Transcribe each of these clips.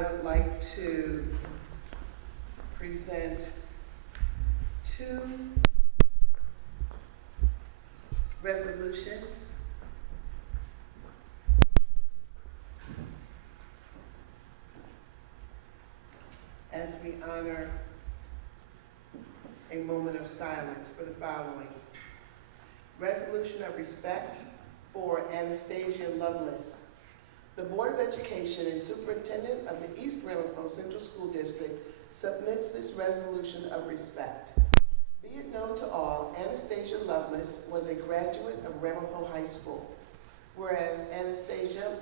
would like to present two resolutions. As we honor a moment of silence for the following. Resolution of respect for Anastasia Lovelace. The Board of Education and Superintendent of the East Ramapo Central School District submits this resolution of respect. Be it known to all, Anastasia Lovelace was a graduate of Ramapo High School, whereas Anastasia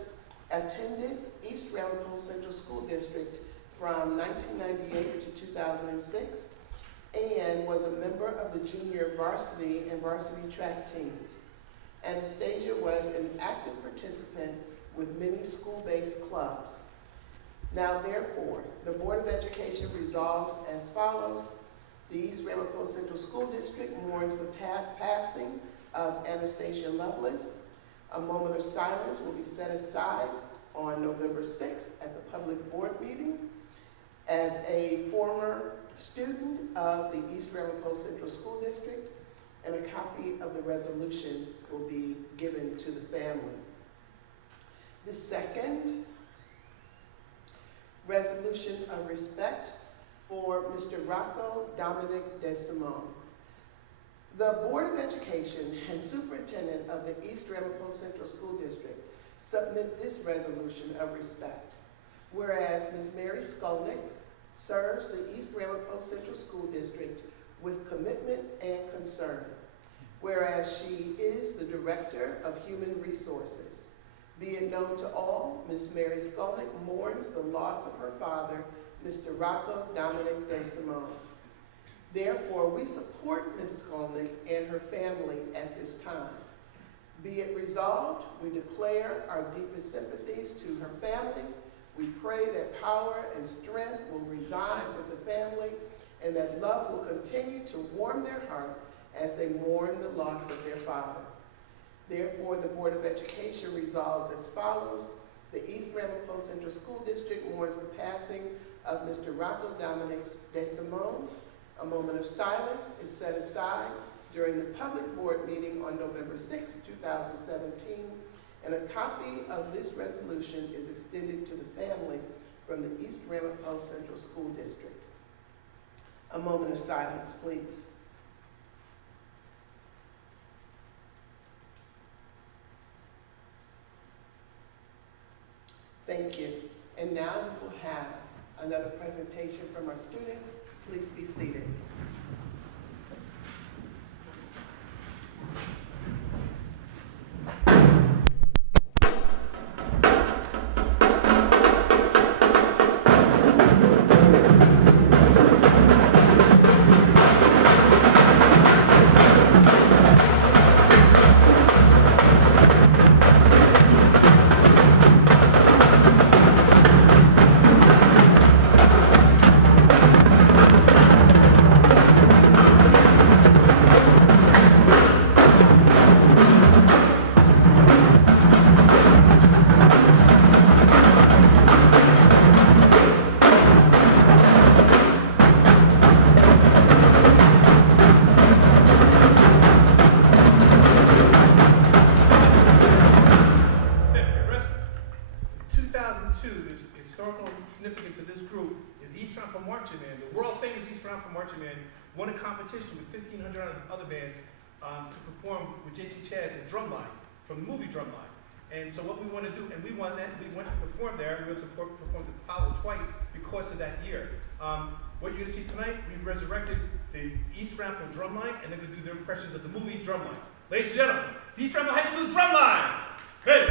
attended East Ramapo Central School District from 1998 to 2006 and was a member of the junior varsity and varsity track teams. Anastasia was an active participant with many school-based clubs. Now therefore, the Board of Education resolves as follows. The East Ramapo Central School District mourns the passing of Anastasia Lovelace. A moment of silence will be set aside on November 6th at the public board meeting. As a former student of the East Ramapo Central School District, and a copy of the resolution will be given to the family. The second resolution of respect for Mr. Rocco Dominic DeSimone. The Board of Education and Superintendent of the East Ramapo Central School District submit this resolution of respect. Whereas Ms. Mary Skolnick serves the East Ramapo Central School District with commitment and concern. Whereas she is the Director of Human Resources. Be it known to all, Ms. Mary Skolnick mourns the loss of her father, Mr. Rocco Dominic DeSimone. Therefore, we support Ms. Skolnick and her family at this time. Be it resolved, we declare our deepest sympathies to her family. We pray that power and strength will reside with the family and that love will continue to warm their heart as they mourn the loss of their father. Therefore, the Board of Education resolves as follows. The East Ramapo Central School District mourns the passing of Mr. Rocco Dominic DeSimone. A moment of silence is set aside during the public board meeting on November 6, 2017, and a copy of this resolution is extended to the family from the East Ramapo Central School District. A moment of silence, please. Thank you. And now we will have another presentation from our students. Please be seated. Won a competition with 1,500 other bands to perform with J.C. Chaz and Drumline from the movie Drumline. And so what we want to do, and we won that, we went to perform there. We also performed at Apollo twice because of that year. What you're going to see tonight, we resurrected the East Ramapo Drumline, and they're going to do their impressions of the movie Drumline. Ladies and gentlemen, the East Ramapo High School Drumline. Hey,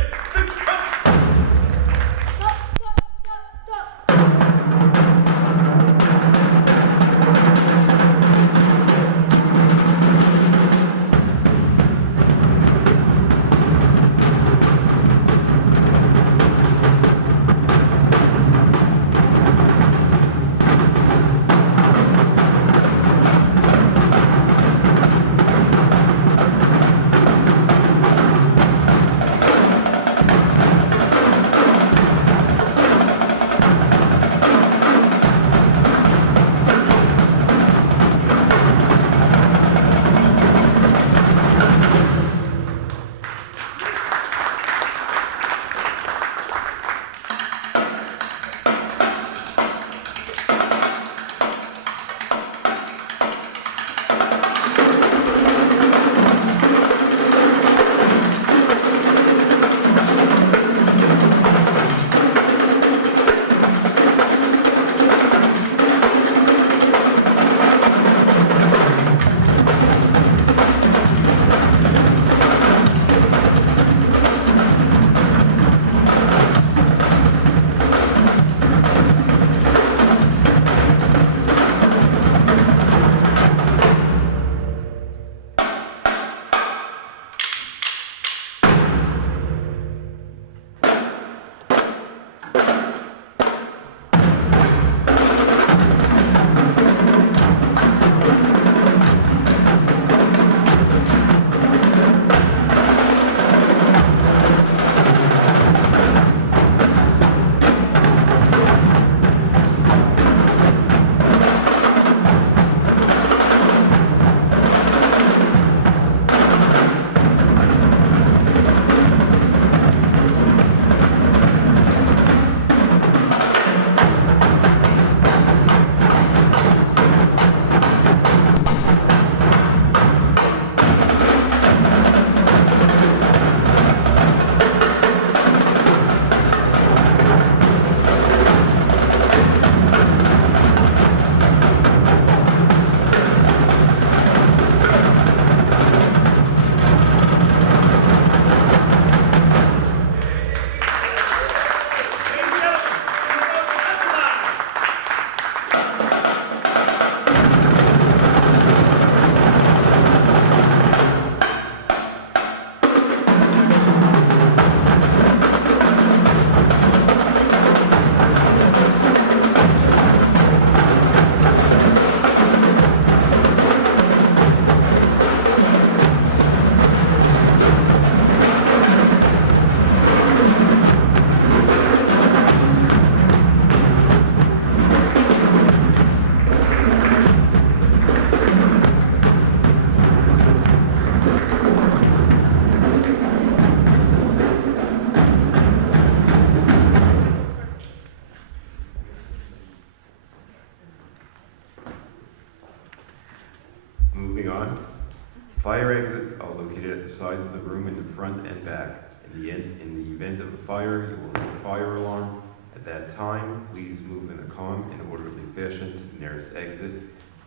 Fire exits are located at the sides of the room in the front and back. In the event of a fire, you will hear a fire alarm. At that time, please move in a calm and orderly fashion to the nearest exit.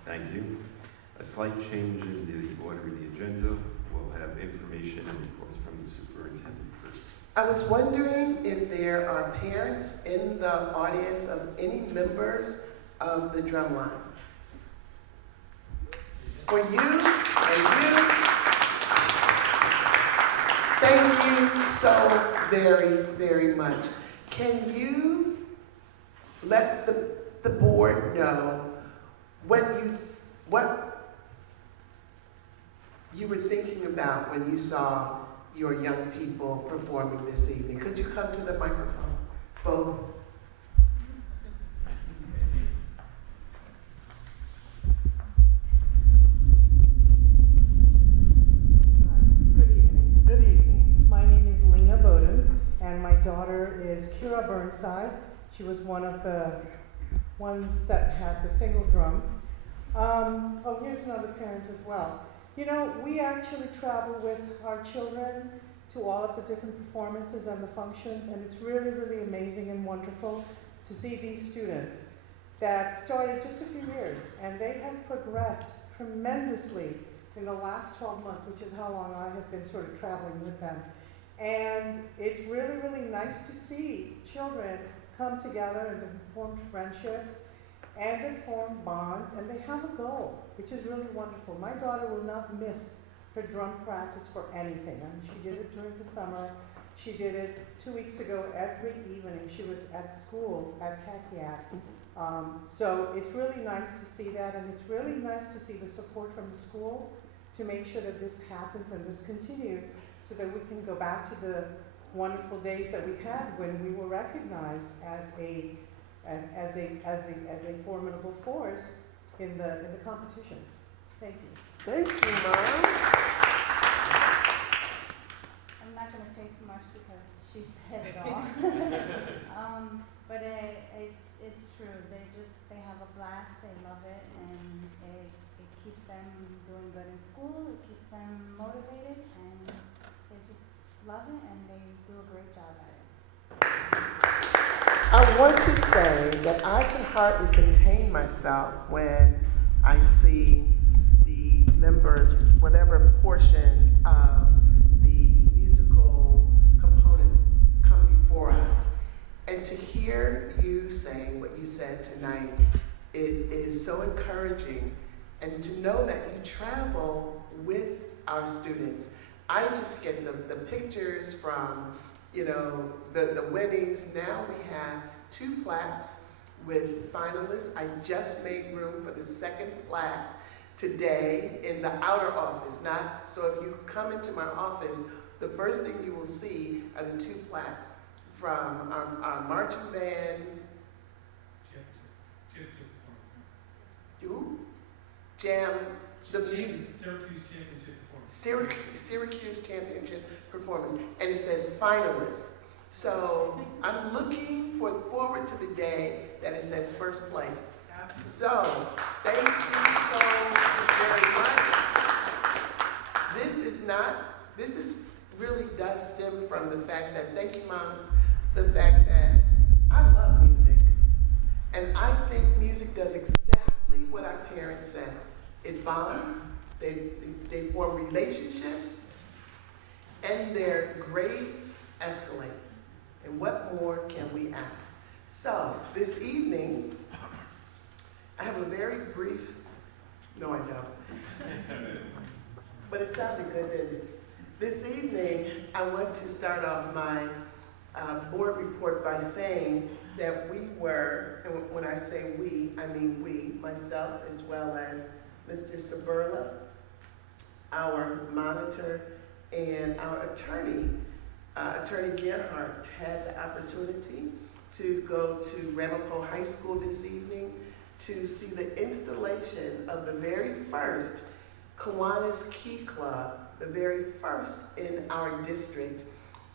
Thank you. A slight change in the order of the agenda. We'll have information and reports from the superintendent first. I was wondering if there are parents in the audience of any members of the Drumline. For you and you, thank you so very, very much. Can you let the board know what you were thinking about when you saw your young people performing this evening? Could you come to the microphone, both? Good evening. Good evening. My name is Lena Bowden, and my daughter is Kira Burnside. She was one of the ones that had the single drum. Here's another parent as well. You know, we actually travel with our children to all of the different performances and the functions, and it's really, really amazing and wonderful to see these students that started just a few years, and they have progressed tremendously in the last 12 months, which is how long I have been sort of traveling with them. And it's really, really nice to see children come together and form friendships, and they form bonds, and they have a goal, which is really wonderful. My daughter will not miss her drum practice for anything. I mean, she did it during the summer. She did it 2 weeks ago every evening. She was at school at Kakiak. So it's really nice to see that, and it's really nice to see the support from the school to make sure that this happens and this continues, so that we can go back to the wonderful days that we had when we were recognized as a formidable force in the competitions. Thank you. Thank you, Mom. I'm not going to say too much because she said it all. But it's true. They have a blast. They love it, and it keeps them doing good in school. It keeps them motivated, and they just love it, and they do a great job at it. I want to say that I can hardly contain myself when I see the members, whatever portion of the musical component come before us. And to hear you say what you said tonight, it is so encouraging. And to know that you travel with our students. I just get the pictures from, you know, the weddings. Now we have 2 plaques with finalists. I just made room for the 2nd plaque today in the outer office. So if you come into my office, the first thing you will see are the 2 plaques from our marching band. Jam, Syracuse Championship Performance, and it says finalists. So I'm looking forward to the day that it says first place. So thank you so very much. This really does stem from the fact that, thank you, moms, the fact that I love music. And I think music does exactly what our parents said. It bonds, they form relationships, and their grades escalate. And what more can we ask? So, this evening, I have a very brief, no I don't, but it sounded good, didn't it? This evening, I want to start off my board report by saying that we were, and when I say we, I mean we, myself, as well as Mr. Saberla, our monitor, and our attorney, Attorney Gerhardt, had the opportunity to go to Ramapo High School this evening to see the installation of the very first Kiwanis Key Club, the very first in our district,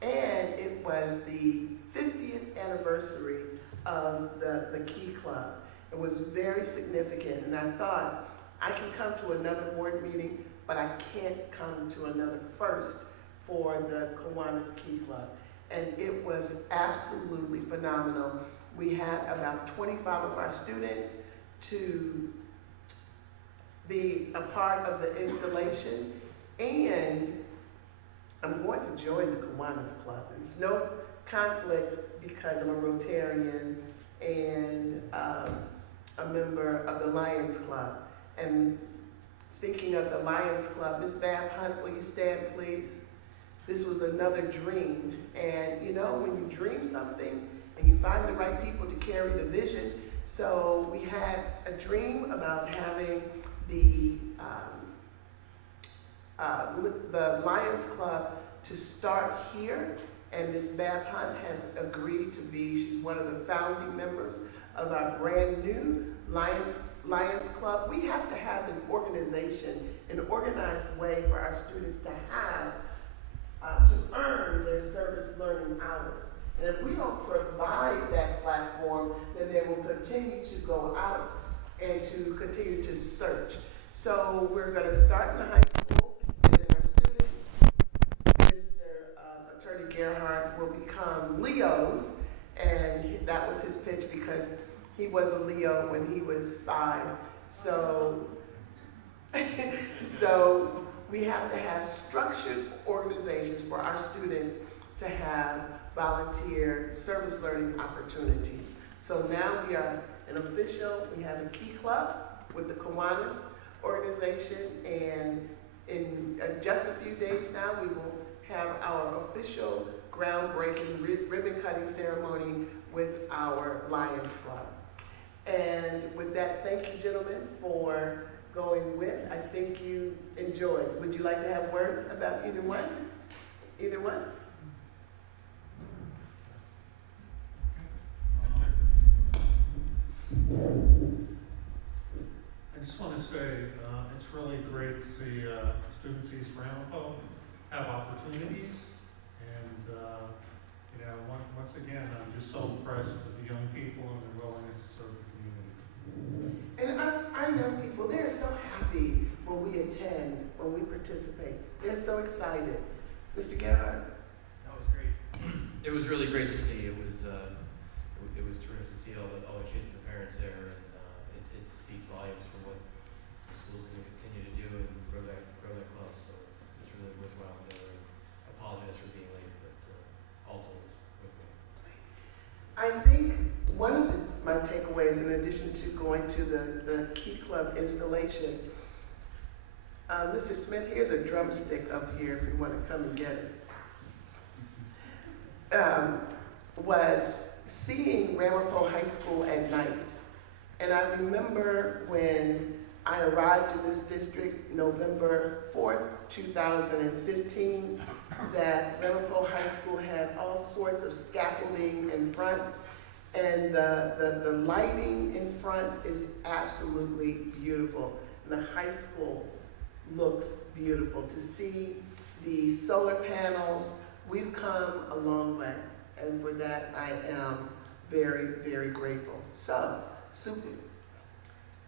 and it was the 50th anniversary of the Key Club. It was very significant, and I thought I can come to another board meeting, but I can't come to another first for the Kiwanis Key Club. And it was absolutely phenomenal. We had about 25 of our students to be a part of the installation, and I'm going to join the Kiwanis Club. There's no conflict because I'm a Rotarian and a member of the Lions Club. And thinking of the Lions Club, Ms. Bab Hunt, will you stand please? This was another dream. And you know, when you dream something and you find the right people to carry the vision, so we had a dream about having the Lions Club to start here, and Ms. Bab Hunt has agreed to be, she's one of the founding members of our brand new Lions Club. We have to have an organization, an organized way for our students to have, to earn their service learning hours. And if we don't provide that platform, then they will continue to go out and to continue to search. So we're going to start in the high school, and then our students, Mr. Attorney Gerhardt, will become Leos, and that was his pitch because he was a Leo when he was 5. So, so we have to have structured organizations for our students to have volunteer service learning opportunities. So now we are we have a Key Club with the Kiwanis organization, and in just a few days now we will have our official groundbreaking ribbon cutting ceremony with our Lions Club. And with that, thank you gentlemen for going with. I think you enjoyed. Would you like to have words about either one? Either one? I just want to say it's really great to see students East Ramapo have opportunities, and you know, once again, I'm just so impressed with the young people and their willingness to serve the community. And our young people, they're so happy when we attend, when we participate. They're so excited. Mr. Gerhardt? That was great. It was really great to see. It was terrific to see all the kids and the parents there, and it speaks volumes for what the school's going to continue to do and grow that club. So it's really worthwhile. I apologize for being late, but all told, worthwhile. I think one of my takeaways, in addition to going to the Key Club installation, Mr. Smith, here's a drumstick up here if you want to come and get it, was seeing Ramapo High School at night. And I remember when I arrived in this district November 4th, 2015, that Ramapo High School had all sorts of scaffolding in front, and the lighting in front is absolutely beautiful. And the high school looks beautiful. To see the solar panels, we've come a long way, and for that I am very, very grateful. So, super.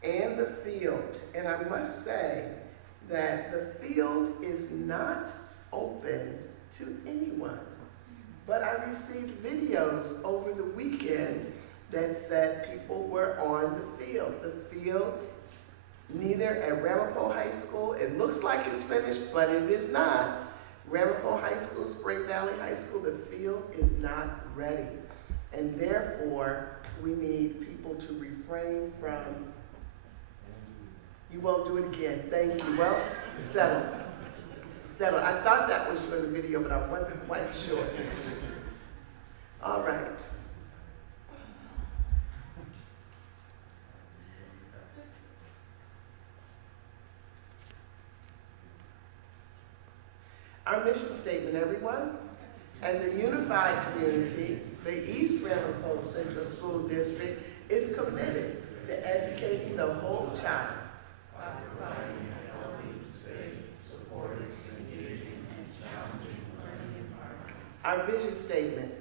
And the field, and I must say that the field is not open to anyone. But I received videos over the weekend that said people were on the field. The field, neither at Ramapo High School, it looks like it's finished, but it is not. Ramapo High School, Spring Valley High School, the field is not ready. And therefore, we need people to refrain from, you won't do it again, thank you. Well, settle. Settle. I thought that was you in the video, but I wasn't quite sure. All right. Our mission statement, everyone. As a unified community, the East Ramapo Central School District is committed to educating the whole child. By providing a healthy, safe, supportive, engaging, and challenging learning environment. Our vision statement.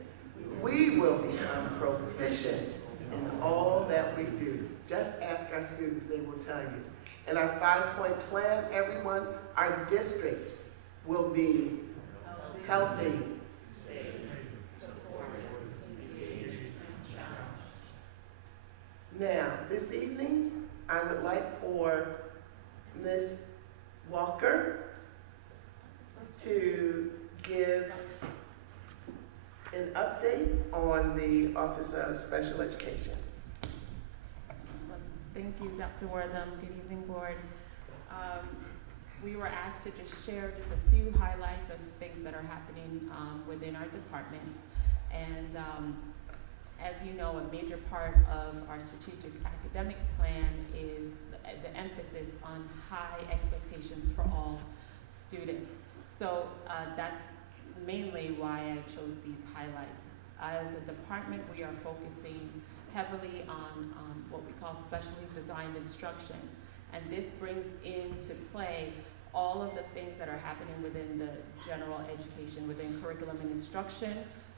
We will become proficient in all that we do. Just ask our students, they will tell you. in our 5-point plan, everyone, our district will be healthy. Now, this evening, I would like for Ms. Walker to give an update on the Office of Special Education. Thank you, Dr. Wortham. Good evening, board. We were asked to just share just a few highlights of things that are happening within our department. And as you know, a major part of our strategic academic plan is the emphasis on high expectations for all students. So that's mainly why I chose these highlights. As a department, we are focusing heavily on what we call specially designed instruction. And this brings into play all of the things that are happening within the general education, within curriculum and instruction.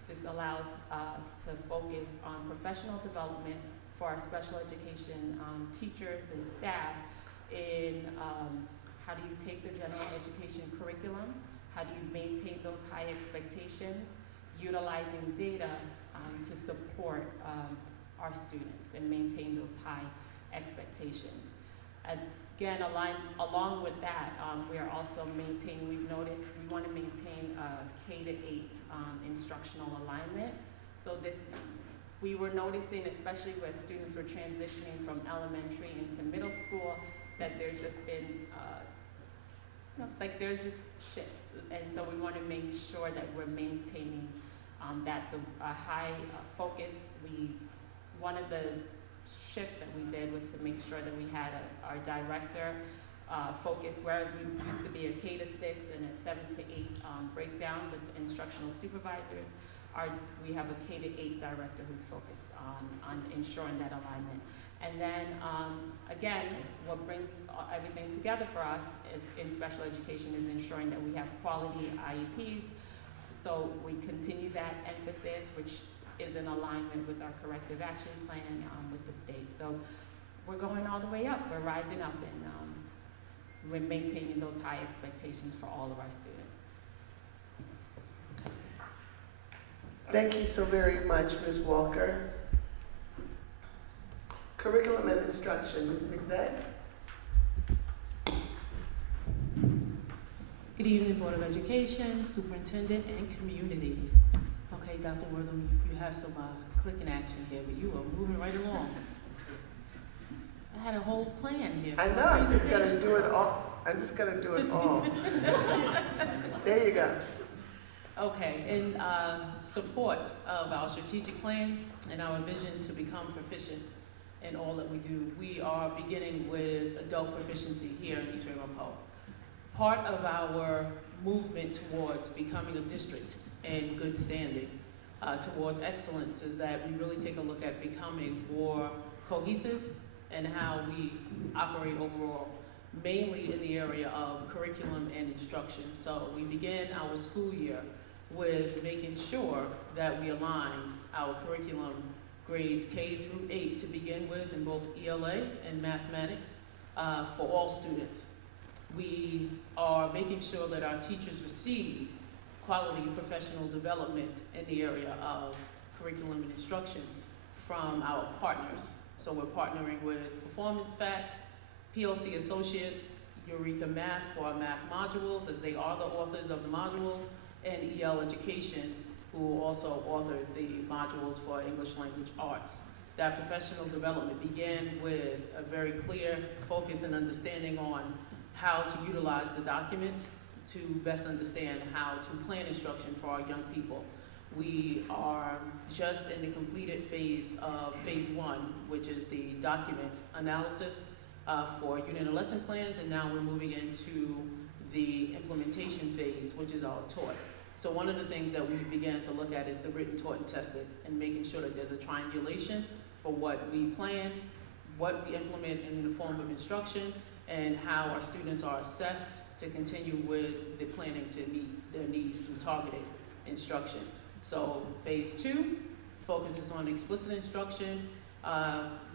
This allows us to focus on professional development for our special education teachers and staff in how do you take the general education curriculum, how do you maintain those high expectations, utilizing data to support our students and maintain those high expectations. Again, along with that, we are also maintaining, we've noticed we want to maintain K-8 instructional alignment. So we were noticing, especially when students were transitioning from elementary into middle school, that there's just been, there's just shifts. And so we want to make sure that we're maintaining that. So a high focus, one of the shifts that we did was to make sure that we had our director focus, whereas we used to be a K-6 and a 7-8 breakdown with instructional supervisors. We have a K-8 director who's focused on ensuring that alignment. And then, again, what brings everything together for us is in special education is ensuring that we have quality IEPs. So we continue that emphasis, which is in alignment with our corrective action plan with the state. So we're going all the way up. We're rising up and we're maintaining those high expectations for all of our students. Thank you so very much, Ms. Walker. Curriculum and instruction, Ms. McVeigh. Good evening, Board of Education, Superintendent, and community. Okay, Dr. Wortham, you have some clicking action here, but you are moving right along. I had a whole plan here. I know, I'm just gonna do it all. I'm just gonna do it all. There you go. Okay, in support of our strategic plan and our vision to become proficient in all that we do, we are beginning with adult proficiency here in East Ramapo. Part of our movement towards becoming a district in good standing, towards excellence, is that we really take a look at becoming more cohesive and how we operate overall, mainly in the area of curriculum and instruction. So we began our school year with making sure that we aligned our curriculum grades K-8 to begin with in both ELA and mathematics for all students. We are making sure that our teachers receive quality professional development in the area of curriculum and instruction from our partners. So we're partnering with Performance Fact, PLC Associates, Eureka Math for our math modules, as they are the authors of the modules, and EL Education, who also authored the modules for English Language Arts. That professional development began with a very clear focus and understanding on how to utilize the documents to best understand how to plan instruction for our young people. We are just in the completed phase of phase 1, which is the document analysis for unit and lesson plans, and now we're moving into the implementation phase, which is our taught. So one of the things that we began to look at is the written, taught, and tested, and making sure that there's a triangulation for what we plan, what we implement in the form of instruction, and how our students are assessed to continue with the planning to meet their needs through targeted instruction. So phase 2 focuses on explicit instruction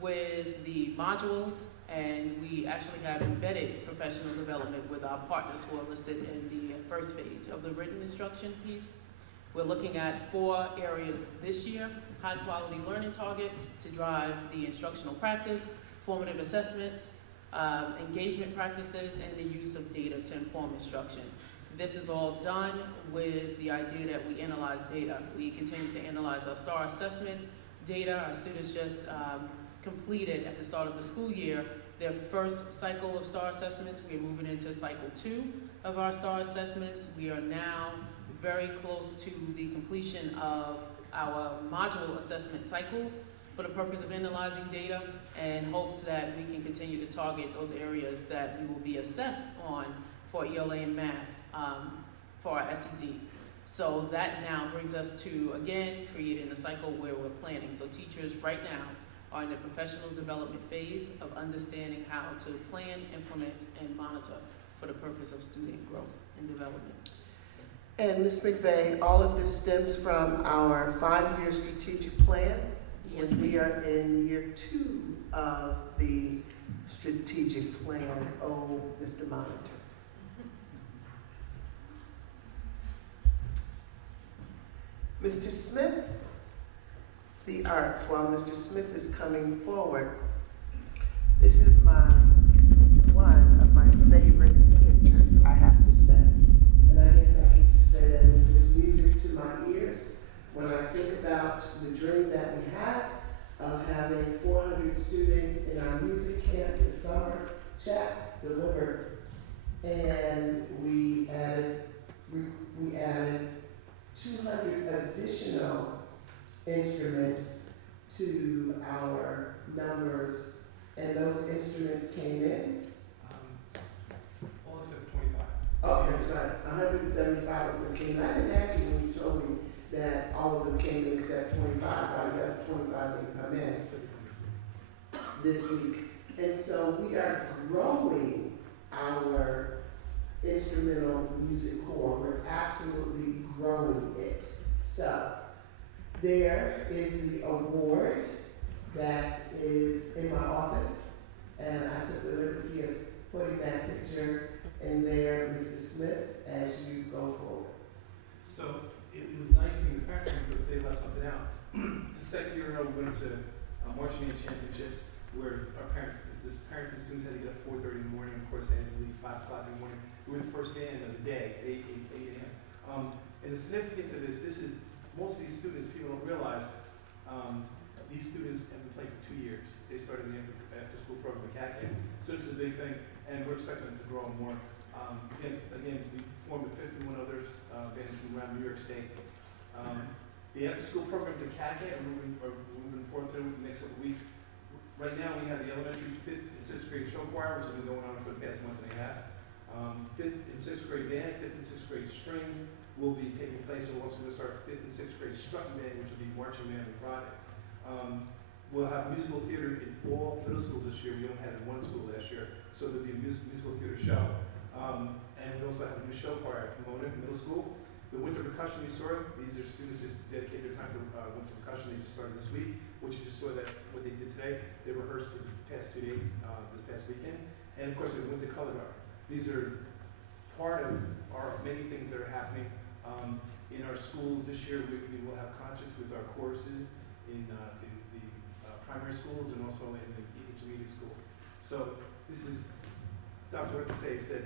with the modules, and we actually have embedded professional development with our partners who are listed in the first page of the written instruction piece. We're looking at 4 areas this year: high quality learning targets to drive the instructional practice, formative assessments, engagement practices, and the use of data to inform instruction. This is all done with the idea that we analyze data. We continue to analyze our STAR assessment data. Our students just completed at the start of the school year their first cycle of STAR assessments. We're moving into cycle 2 of our STAR assessments. We are now very close to the completion of our module assessment cycles for the purpose of analyzing data, and hopes that we can continue to target those areas that we will be assessed on for ELA and math for our SED. So that now brings us to, again, creating a cycle where we're planning. So teachers right now are in the professional development phase of understanding how to plan, implement, and monitor for the purpose of student growth and development. And Ms. McVeigh, all of this stems from our 5-year strategic plan. Yes, We are in year 2 of the strategic plan. Oh, Mr. Monitor. Mr. Smith, the arts. While Mr. Smith is coming forward, this is one of my favorite pictures, I have to say. And I guess I can just say that it's just music to my ears when I think about the dream that we had of having 400 students in our music camp this summer, chat delivered, and we added 200 additional instruments to our numbers, and those instruments came in. All except 25. Oh, that's right, 175 of them came in. I didn't ask you when you told me that all of them came in except 25, right? The other 25 didn't come in this week. And so we are growing our instrumental music corps. We're absolutely growing it. So there is the award that is in my office, and I took the liberty of putting that picture in there, Mr. Smith, as you go forward. So it was nice seeing the parents because they left something out. It's the second year in a row we went to marching band championships where our parents and students had to get up 4:30 in the morning. Of course, they had to leave 5 o'clock in the morning. We were the first band of the day at 8 a.m. And the significance of this is most of these students, people don't realize, these students have been playing for 2 years. They started in the after school program at CACA. So this is a big thing, and we're expecting them to grow more. Again, we formed with 51 others, bands from around New York State. The after school programs at CACA are moving forward through the next couple of weeks. Right now, we have the elementary 5th and 6th grade show choir, which has been going on for the past month and a half. 5th and 6th grade band, 5th and 6th grade strings will be taking place. We're also going to start 5th and 6th grade strutting band, which will be marching band on Fridays. We'll have musical theater in all middle schools this year. We only had it in one school last year, so there'll be a musical theater show. And we also have a new show choir at Pomona Middle School. The winter percussion you saw, these are students just dedicated their time for winter percussion. They just started this week, which you just saw that what they did today. They rehearsed for the past 2 days, this past weekend. And of course, we went to color guard. These are part of our many things that are happening in our schools this year. We will have concerts with our choruses in the primary schools and also in the intermediate schools. So this is, Dr. Webster said,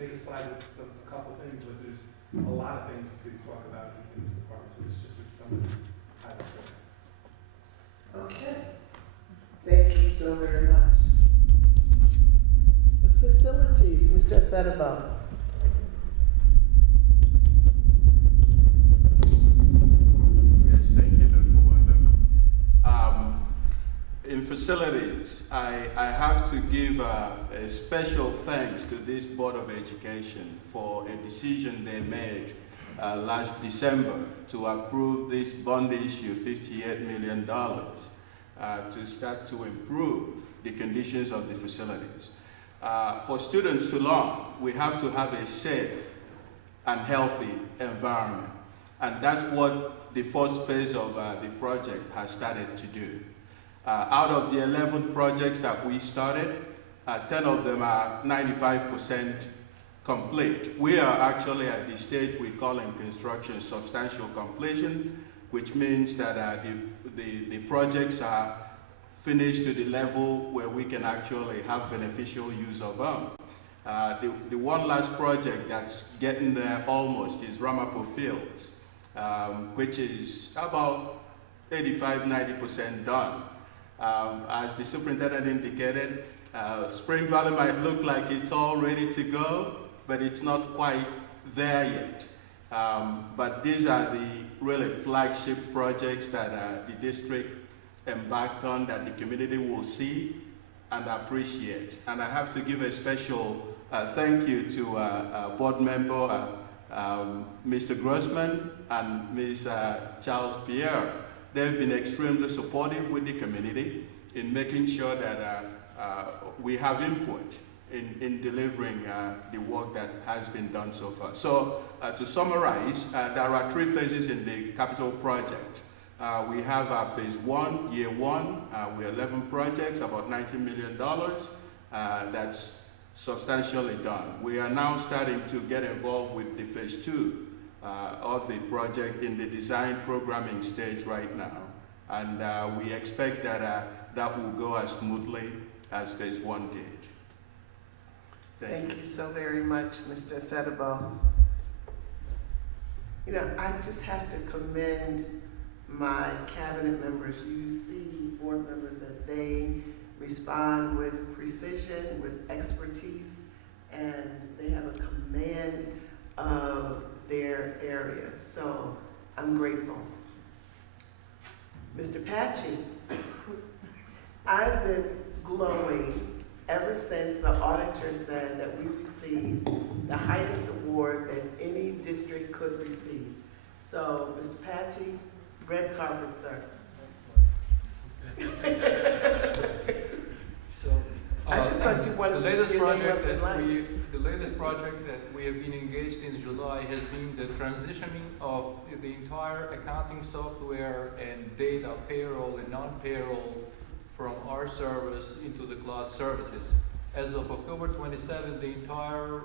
make a slide with a couple things, but there's a lot of things to talk about in this department. So this is just some of the highlights. Okay. Thank you so very much. Facilities, Mr. Fetterbaum. Yes, thank you, Dr. Wanda. In facilities, I have to give a special thanks to this Board of Education for a decision they made last December to approve this bond issue, $58 million, to start to improve the conditions of the facilities. For students to learn, we have to have a safe and healthy environment. And that's what the first phase of the project has started to do. Out of the 11 projects that we started, 10 of them are 95% complete. We are actually at the stage we call in construction substantial completion, which means that the projects are finished to the level where we can actually have beneficial use of them. The one last project that's getting there almost is Ramapo Fields, which is about 85–90% done. As the superintendent indicated, Spring Valley might look like it's all ready to go, but it's not quite there yet. But these are the really flagship projects that the district embarked on, that the community will see and appreciate. And I have to give a special thank you to board member Mr. Grossman and Ms. Charles Pierre. They've been extremely supportive with the community in making sure that we have input in delivering the work that has been done so far. So to summarize, there are 3 phases in the capital project. We have phase 1, year 1, we have 11 projects, about $19 million. That's substantially done. We are now starting to get involved with the phase 2 of the project in the design programming stage right now. And we expect that that will go as smoothly as phase 1 did. Thank you so very much, Mr. Fedibo. You know, I just have to commend my cabinet members. You see board members that they respond with precision, with expertise, and they have a command of their area. So I'm grateful. Mr. Patchy, I've been glowing ever since the auditor said that we received the highest award that any district could receive. So, Mr. Patchy, red carpet, sir. So, I just thought you wanted to see your name up in lights. The latest project that we have been engaged in July has been the transitioning of the entire accounting software and data, payroll and non-payroll, from our service into the cloud services. As of October 27, the entire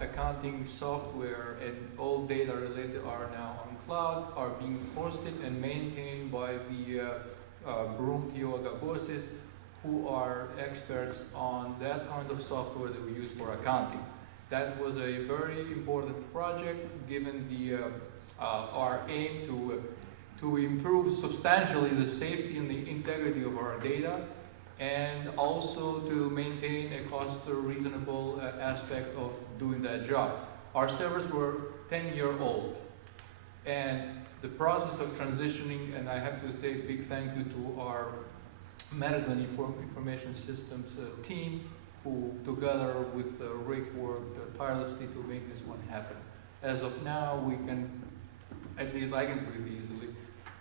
accounting software and all data related are now on cloud, are being hosted and maintained by the Broom Tioga bosses, who are experts on that kind of software that we use for accounting. That was a very important project given the our aim to improve substantially the safety and the integrity of our data, and also to maintain a cost reasonable aspect of doing that job. Our servers were 10-year-old, and the process of transitioning, and I have to say a big thank you to our management information systems team, who together with Rick worked tirelessly to make this one happen. As of now, we can, at least I can breathe easily,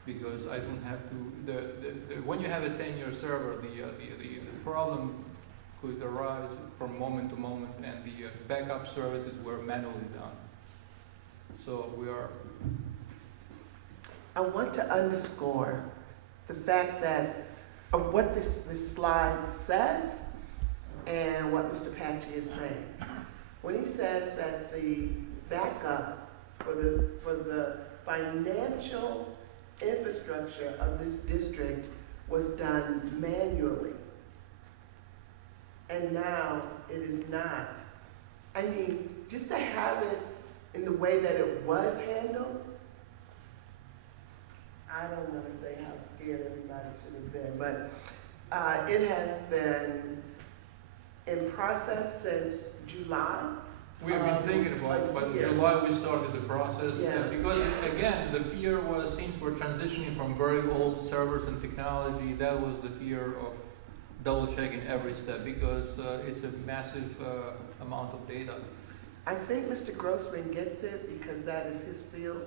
because I don't have to, when you have a 10-year server, the problem could arise from moment to moment, and the backup services were manually done. So we are. I want to underscore the fact that of what this slide says and what Mr. Patchy is saying. When he says that the backup for the financial infrastructure of this district was done manually, and now it is not. I mean, just to have it in the way that it was handled, I don't want to say how scared everybody should have been, but it has been in process since July. We have been thinking about it, but in July we started the process. Yeah. Because again, the fear was, since we're transitioning from very old servers and technology, that was the fear of double checking every step, because it's a massive amount of data. I think Mr. Grossman gets it because that is his field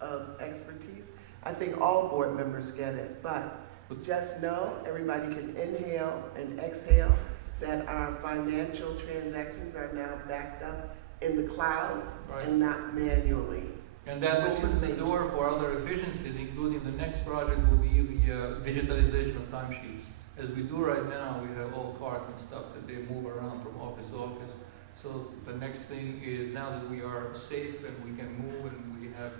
of expertise. I think all board members get it, but just know, everybody can inhale and exhale, that our financial transactions are now backed up in the cloud, Right. and not manually And that Which is opens the major. door for other efficiencies, including the next project will be the digitalization of timesheets. As we do right now, we have all cards and stuff that they move around from office to office. So the next thing is now that we are safe and we can move and we have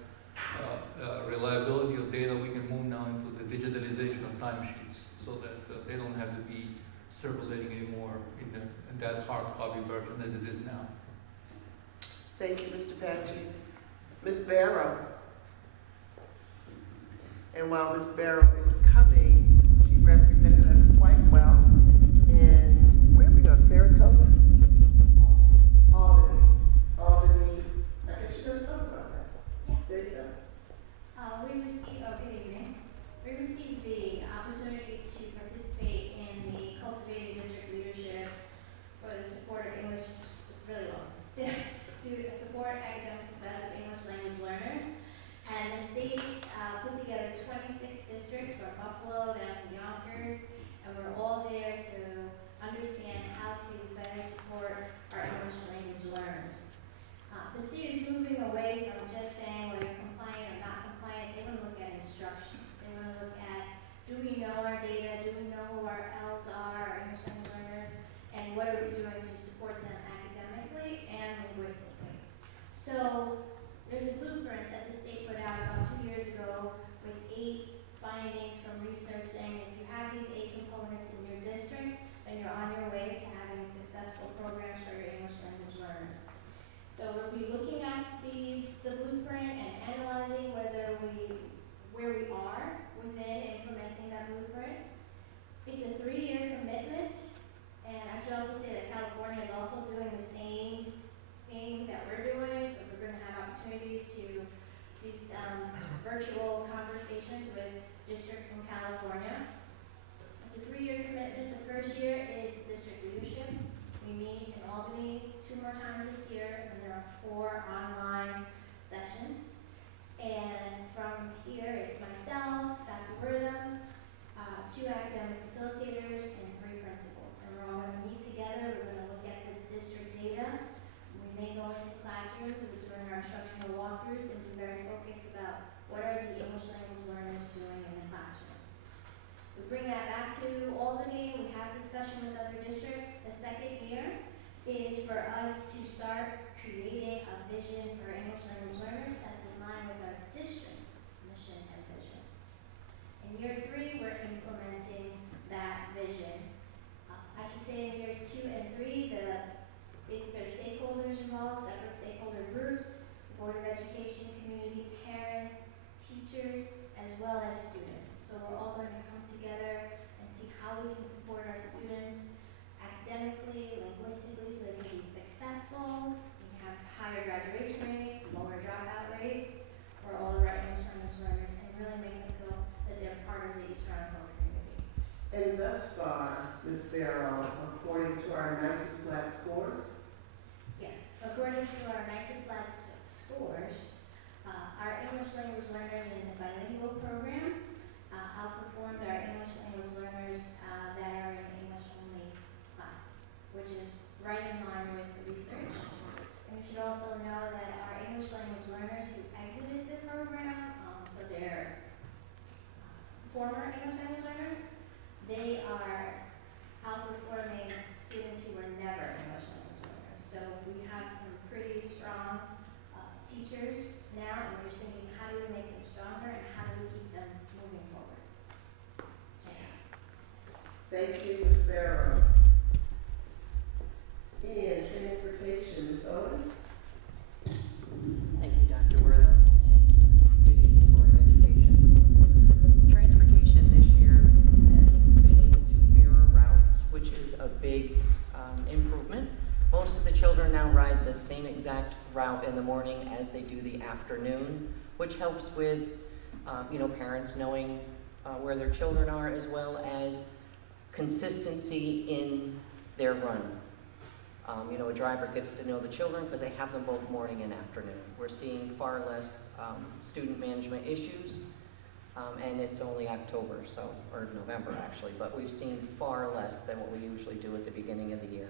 reliability of data, we can move now into the digitalization of timesheets so that they don't have to be circulating anymore in that hard copy version as it is now. Thank you, Mr. Bagchi. Ms. Barrow. And while Ms. Barrow is coming, she represented us quite well in, where we go, Saratoga? Albany. Albany. I guess you're gonna talk about that. Yes. There you go. Good evening. We received the opportunity to participate in the Cultivating District Leadership for the support of English, it's really long, support academic success of English language learners. And the state put together 26 districts from Buffalo down to Yonkers, and we're all there to understand how to better support our English language learners. The state is moving away from just saying whether you're compliant or not compliant. They want to look at instruction. They want to look at, do we know our data? Do we know who our L's are, our English language learners? And what are we doing to support them academically and linguistically? So there's a blueprint that the state put out about 2 years ago with 8 findings from research saying if you have these 8 components in your district, then you're on your way to having successful programs for your English language learners. So we'll be looking at the blueprint and analyzing where we are within implementing that blueprint. It's a 3-year commitment, and I should also say that California is also doing the same thing that we're doing, so we're gonna have opportunities to do some virtual conversations with districts in California. It's a 3-year commitment. The first year is district leadership. We meet in Albany 2 more times this year, and there are 4 online sessions. And from here, it's myself, Dr. Wortham, 2 academic facilitators, and 3 principals. And we're all gonna meet together. We're gonna look at the district data. We may go into classrooms during our instructional walkthroughs and be very focused about what are the English language learners doing in the classroom. We bring that back to Albany. We have discussion with other districts. The second year is for us to start creating a vision for English language learners that's in line with our district's mission and vision. In year 3, we're implementing that vision. I should say in years 2 and 3, there are stakeholders involved, separate stakeholder groups, Board of Education, community, parents, teachers, as well as students. So we're all going to come together and see how we can support our students academically, linguistically, so they can be successful. We can have higher graduation rates, lower dropout rates for all of our English language learners, and really make them feel that they're part of the East Ramapo community. And thus far, Ms. Barrow, according to our nicest lab scores, Yes, according to our nicest lab scores, our English language learners in the bilingual program outperformed our English language learners that are in English-only classes, which is right in line with the research. And we should also know that our English language learners who exited the program, so they're former English language learners, they are outperforming students who were never English language learners. So we have some pretty strong teachers now, and we're just thinking, how do we make them stronger and how do we keep them moving forward? thank you, Ms. Barrow. In transportation, Ms. Owens? Thank you, Dr. Wortham, and good evening, Board of Education. Transportation this year has been able to mirror routes, which is a big improvement. Most of the children now ride the same exact route in the morning as they do the afternoon, which helps with, parents knowing where their children are, as well as consistency in their run. A driver gets to know the children because they have them both morning and afternoon. We're seeing far less student management issues, and it's only October, or November actually, but we've seen far less than what we usually do at the beginning of the year.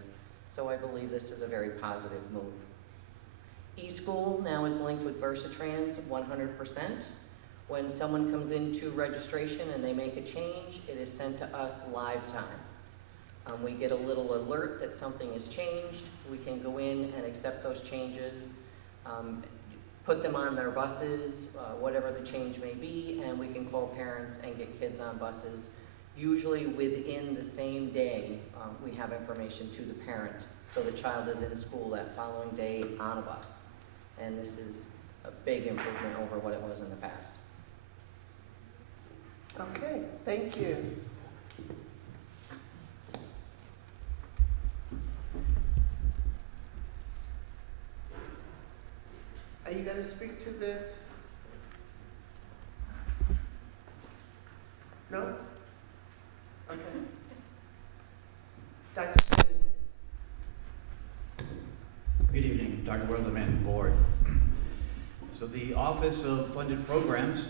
So I believe this is a very positive move. eSchool now is linked with Versatrans 100%. When someone comes into registration and they make a change, it is sent to us live time. We get a little alert that something has changed. We can go in and accept those changes, put them on their buses, whatever the change may be, and we can call parents and get kids on buses. Usually within the same day, we have information to the parent, so the child is in school that following day on a bus. And this is a big improvement over what it was in the past. Okay, thank you. Are you going to speak to this? No? Okay. Dr. Shanahan. Good evening, Dr. Wortham and board. So the Office of Funded Programs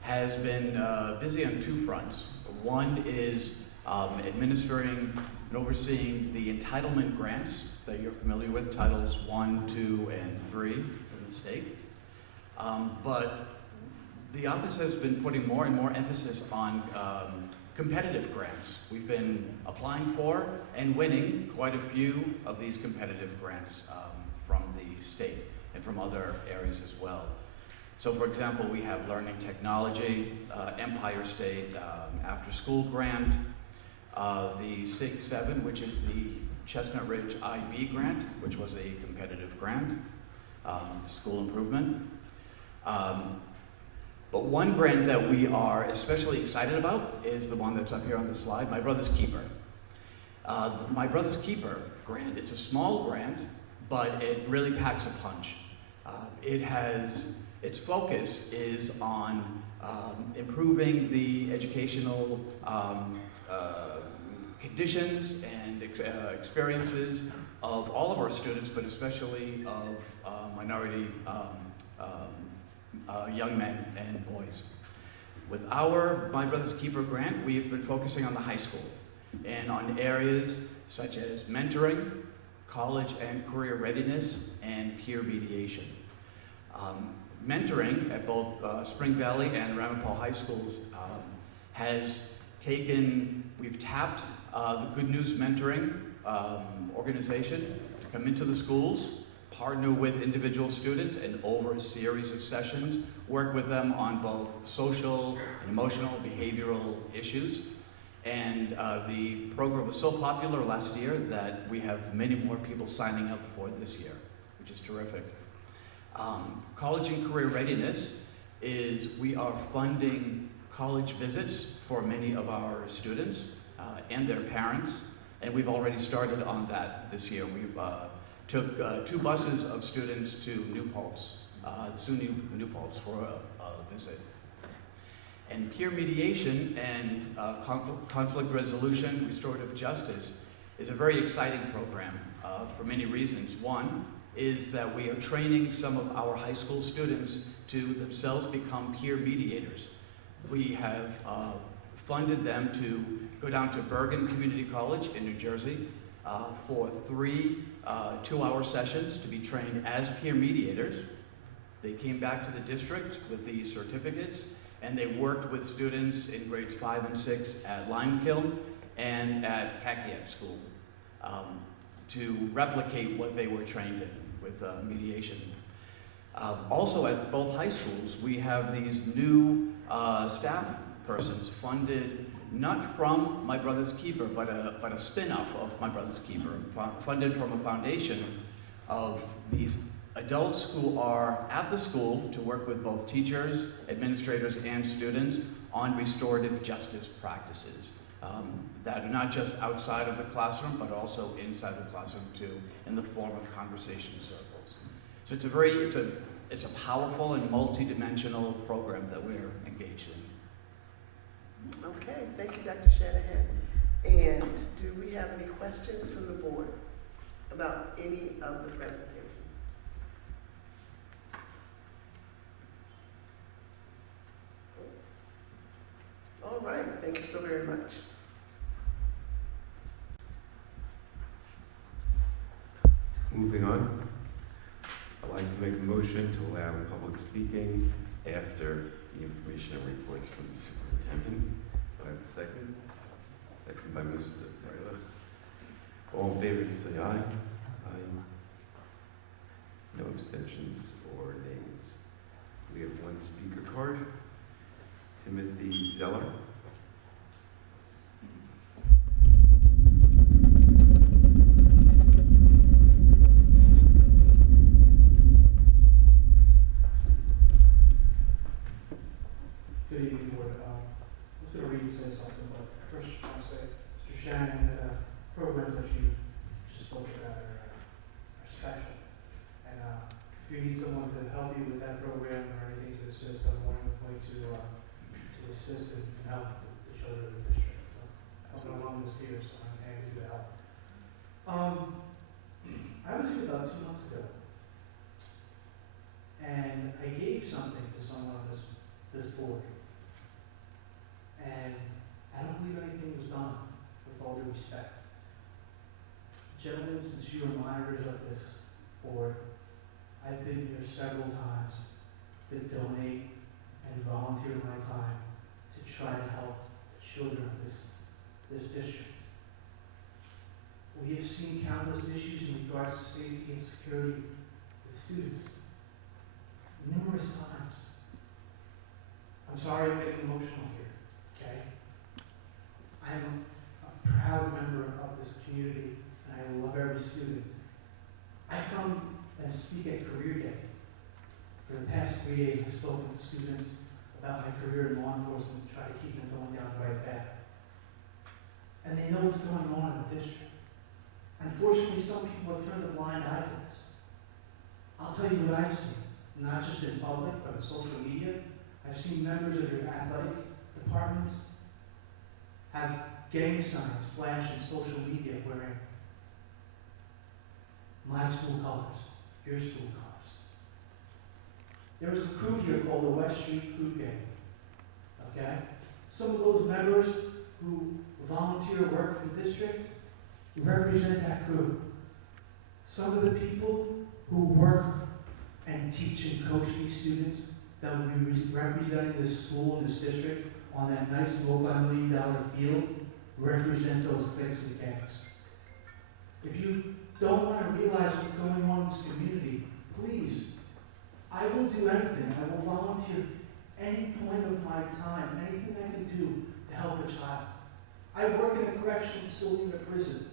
has been busy on two fronts. One is administering and overseeing the entitlement grants that you're familiar with, Titles 1, 2, and 3 from the state. But the office has been putting more and more emphasis on competitive grants. We've been applying for and winning quite a few of these competitive grants from the state and from other areas as well. So for example, we have Learning Technology, Empire State After School Grant, the SIG-7, which is the Chestnut Ridge IB grant, which was a competitive grant, school improvement. But one grant that we are especially excited about is the one that's up here on the slide, My Brother's Keeper. My Brother's Keeper grant, it's a small grant, but it really packs a punch. Its focus is on improving the educational conditions and experiences of all of our students, but especially of minority young men and boys. With our My Brother's Keeper grant, we have been focusing on the high school and on areas such as mentoring, college and career readiness, and peer mediation. Mentoring at both Spring Valley and Ramapo High Schools we've tapped the Good News Mentoring organization to come into the schools, partner with individual students, and over a series of sessions, work with them on both social and emotional behavioral issues. And the program was so popular last year that we have many more people signing up for this year, which is terrific. College and career readiness is we are funding college visits for many of our students and their parents, and we've already started on that this year. We took 2 buses of students to New Paltz, SUNY New Paltz for a visit. And peer mediation and conflict resolution, restorative justice is a very exciting program for many reasons. One is that we are training some of our high school students to themselves become peer mediators. We have funded them to go down to Bergen Community College in New Jersey for 3 2-hour sessions to be trained as peer mediators. They came back to the district with the certificates, and they worked with students in grades 5 and 6 at Limekiln and at Cactiac School to replicate what they were trained in with mediation. Also at both high schools, we have these new staff persons funded not from My Brother's Keeper, but a spin-off of My Brother's Keeper, funded from a foundation of these adults who are at the school to work with both teachers, administrators, and students on restorative justice practices that are not just outside of the classroom, but also inside the classroom too, in the form of conversation circles. So it's a powerful and multi-dimensional program that we're engaged in. Okay, thank you, Dr. Shanahan. And do we have any questions from the board about any of the presentations? All right, thank you so very much. Moving on, I'd like like to make a motion to allow public speaking after the information and reports from the superintendent. Do I have a second? Second by Mr. Freilich. All in favor, say aye. Aye. No abstentions or nays. We have one speaker card. Timothy Zeller. Good evening, Board. I was going to read and say something, but first I want to say, Mr. Shannon, that programs that you just spoke about are special. And if you need someone to help you with that program or anything to assist, I'm more than willing to assist and help the children of the district. I'm alone this year, so I'm happy to help. I was here about 2 months ago, and I gave something to someone on this board. And I don't believe anything was done, with all due respect. Gentlemen, since you are monitors of this board, I've been here several times to donate and volunteer my time to try to help the children of this district. We have seen countless issues in regards to safety and security with students, numerous times. I'm sorry I'm getting emotional here, okay? I am a proud member of this community, and I love every student. I come and speak at Career Day. For the past 3 days, I've spoken to students about my career in law enforcement to try to keep them going down the right path. And they know what's going on in the district. Unfortunately, some people have turned a blind eye to this. I'll tell you what I've seen, not just in public, but on social media. I've seen members of your athletic departments have gang signs flash in social media wearing my school colors, your school colors. There was a crew here called the West Street Crew Gang, okay? Some of those members who volunteer work for the district represent that crew. Some of the people who work and teach and coach these students that will be representing this school and this district on that nice multi-million-dollar field represent those cliques and gangs. If you don't want to realize what's going on in this community, please, I will do anything. I will volunteer any point of my time, anything I can do to help a child. I work in a correctional facility in a prison.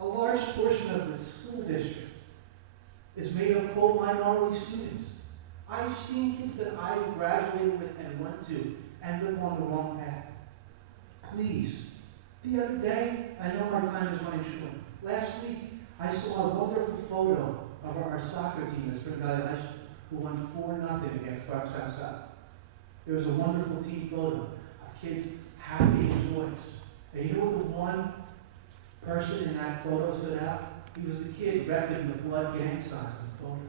A large portion of the school district is made up of minority students. I've seen kids that I graduated with and went to end up on the wrong path. Please. The other day, I know my time is running short. Last week, I saw a wonderful photo of our soccer team at Spring Valley High School who won 4-0 against Parktown South. There was a wonderful team photo of kids happy and joyous. And you know what the one person in that photo stood out? He was the kid repping the blood gang signs in the photo.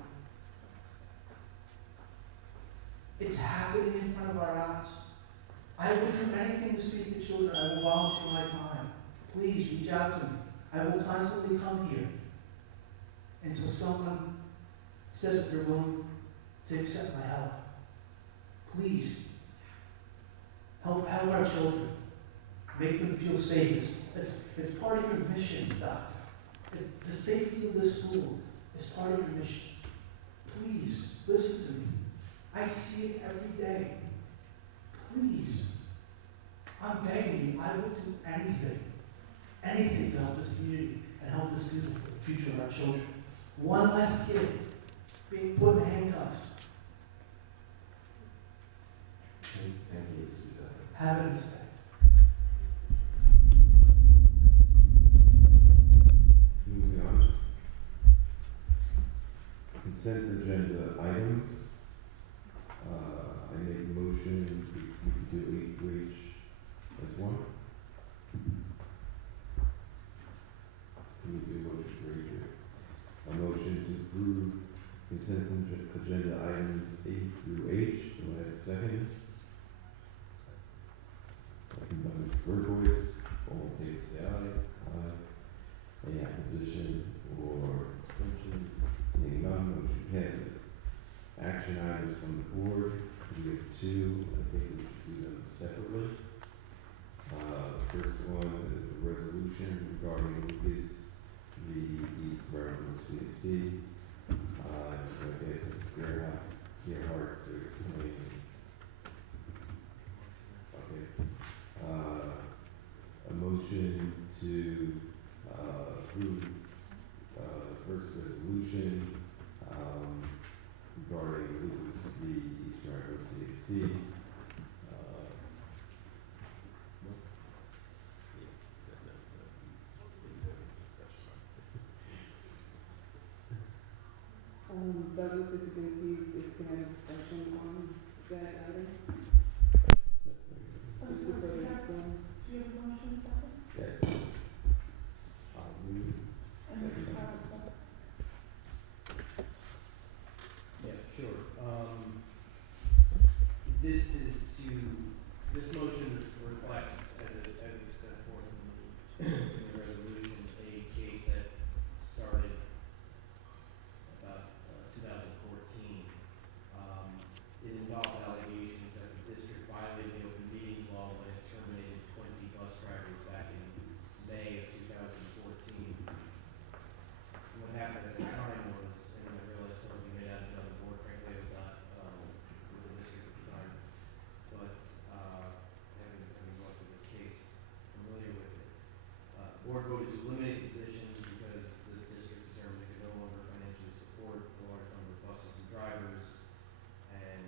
It's happening in front of our eyes. I will do anything to speak to children. I will volunteer my time. Please reach out to me. I will constantly come here until someone says that they're willing to accept my help. Please, help our children. Make them feel safe. It's part of your mission, Doctor. The safety of this school is part of your mission. Please, listen to me. I see it every day. Please, I'm begging you, I will do anything to help this community and help the students and the future of our children. One less kid being put in handcuffs. Thank you, Susan. Have a nice day. Moving on. Consent agenda items. I make a motion, we could do A through H as one. Can we do a motion for each? A motion to approve consent agenda items A through H. Do I have a second? Second by Ms. Berkowitz. All in favor, say aye. Aye. Any opposition or abstentions? Seeing none, motion passes. one is a resolution regarding Lucas v. East Raritan CSD. I'm going to ask Ms. Gerhardt to explain. Okay. A motion to approve the first resolution regarding Lucas v. East Raritan CSD. Douglas, if you can please, if you can have a discussion on that item. Just to further explain. Do you have a motion second? Yeah. I'll move it. And Mr. Carroll second. Yeah, sure. This motion reflects, as it set forth in the resolution, a case that started about 2014. It involved allegations that the district violated the open meetings law when it terminated 20 bus drivers back in May of 2014. And what happened at the time was, and I realize some of you may not have been on the board, frankly, I was not with the district at the time, but having worked with this case, familiar with it. Board voted to eliminate the positions because the district determined it could no longer financially support a large number of buses and drivers, and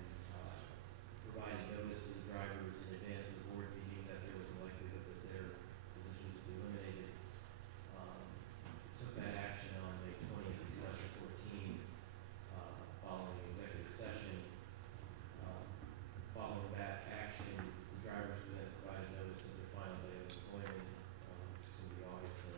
provided notice to the drivers in advance of the board meeting that there was a likelihood that their positions would be eliminated. Took that action on May 20th, 2014, following executive session. Following that action, the drivers were then provided notice of their final day of employment, which is going to be August of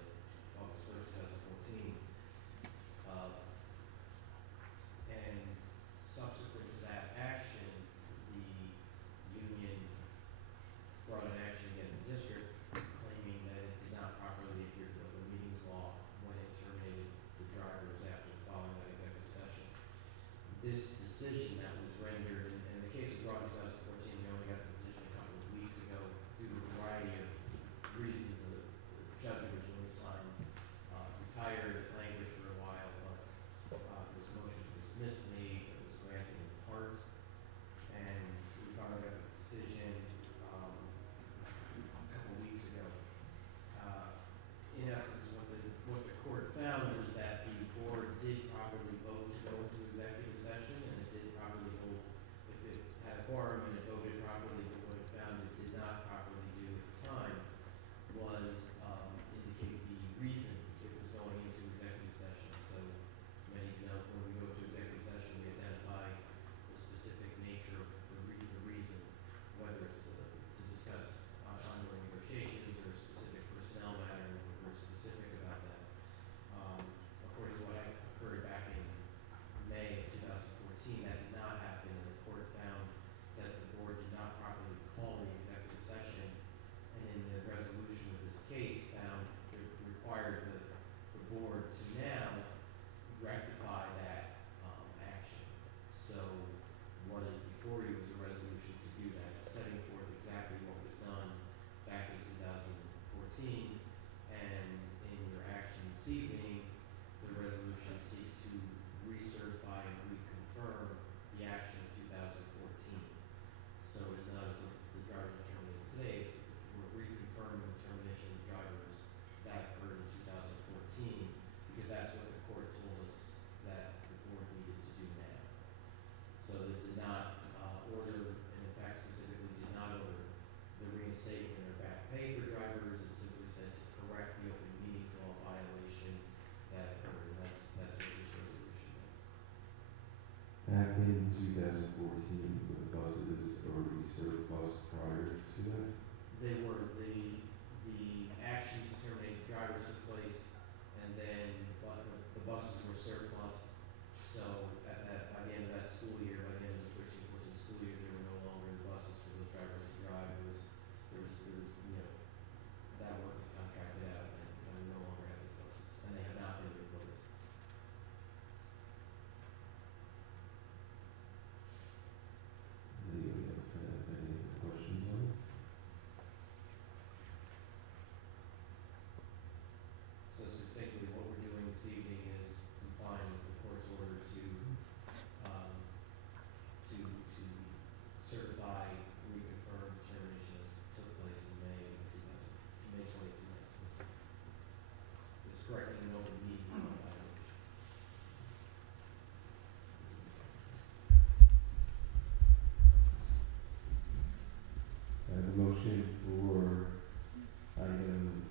motion for item,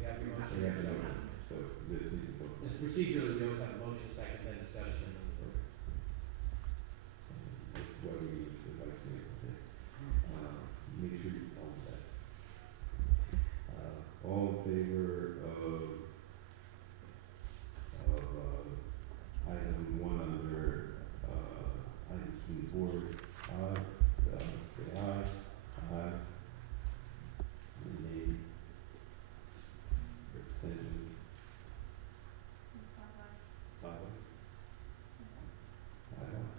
Yeah, we motion. we have a motion, so this needs to go. Just procedurally, we always have a motion, second, then discussion. That's what we use the vice mayor, okay? Make sure you follow that. All in favor of item one under, items from the board, say aye. Aye. Any nays? Abstentions? 5 ayes. 5 ayes.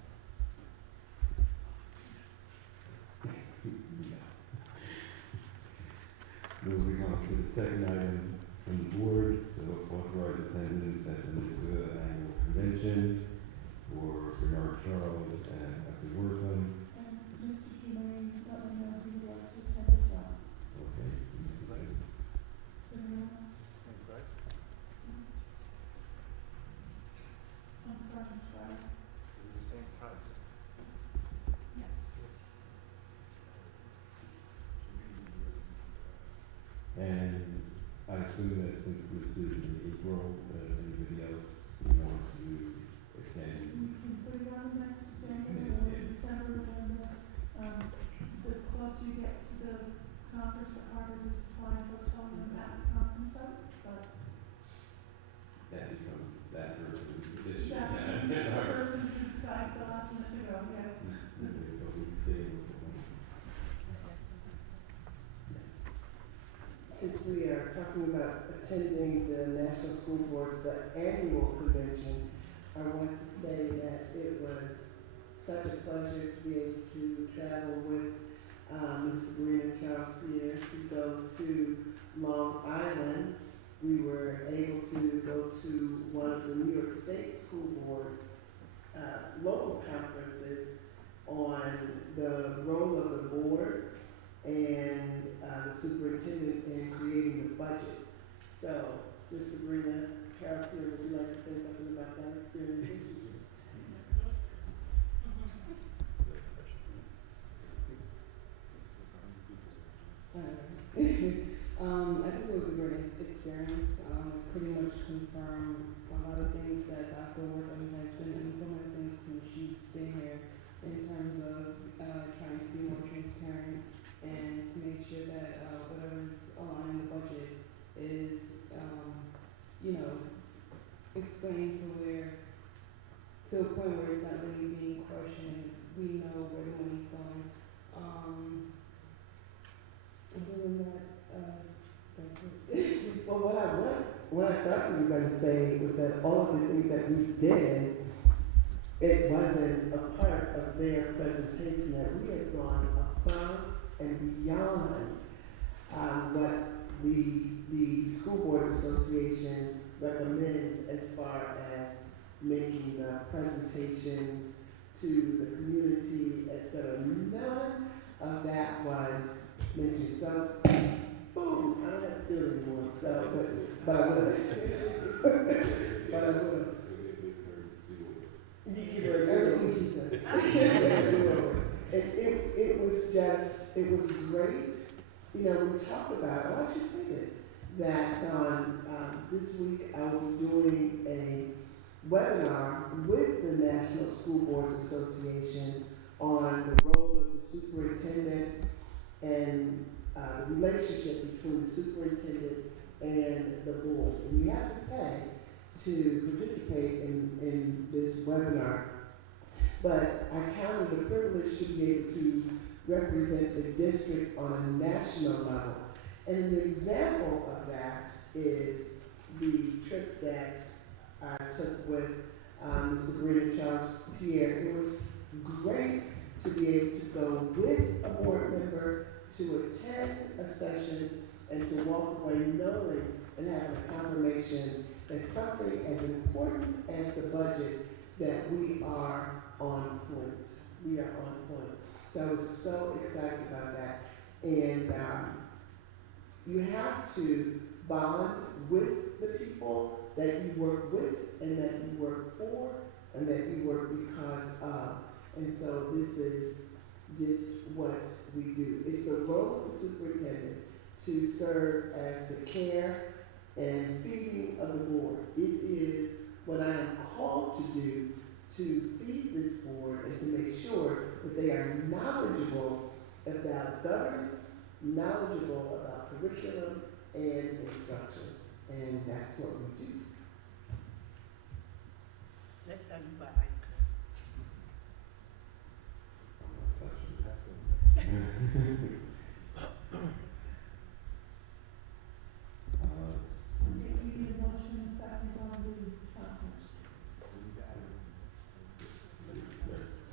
Moving on to the second item from the board, so authorize attendance at the Minnesota Annual Convention for Bernard Charles and Dr. Wortham. And Mr. Jermaine, let me know who would like to attend as well. Okay. Is there anyone else? I'm sorry, Mr. Ryder. The same price. Yes. And I assume that since this is in April, that anybody else who wants to attend, We can put it on the next agenda or the December agenda. The closer you get to the conference, the harder it is to find postponement of that conference up, but that becomes that person's issue. that is the person who decides the last minute to go, yes. But we stay with the one. Since we are talking about attending the National School Board's annual convention, I want to say that it was such a pleasure to be able to travel with Ms. Sabrina Charles Pierre to go to Long Island. We were able to go to one of the New York State School Board's local conferences on the role of the board and the superintendent in creating the budget. So, Ms. Sabrina Charles Pierre, would you like to say something about that experience? I think it was a great experience. Pretty much confirmed a lot of things that Dr. Wortham has been implementing since she's been here in terms of trying to be more transparent and to make sure that whatever's on the budget is, explained to a point where it's not really being questioned. We know where the money's going. Other than that, that's it. Well, what I thought you were going to say was that all of the things that we did, it wasn't a part of their presentation, that we had gone above and beyond what the School Board Association recommends as far as making the presentations to the community, etc. None of that was mentioned. So, boom, I don't have to do it anymore. So, but I would. But I would. You give her everything she said. It was great. You know, we talked about, well, I should say this, that this week I will be doing a webinar with the National School Boards Association on the role of the superintendent and the relationship between the superintendent and the board. And we have to pay to participate in this webinar. But I count it a privilege to be able to represent the district on a national level. And an example of that is the trip that I took with Ms. Sabrina Charles Pierre. It was great to be able to go with a board member to attend a session and to walk away knowing and having a confirmation that something as important as the budget, that we are on point. We are on point. So I was so excited about that. And you have to bond with the people that you work with and that you work for and that you work because of. And so this is just what we do. It's the role of the superintendent to serve as the care and feeding of the board. It is what I am called to do, to feed this board and to make sure that they are knowledgeable about governance, knowledgeable about curriculum and instruction. And that's what we do. Next time you buy ice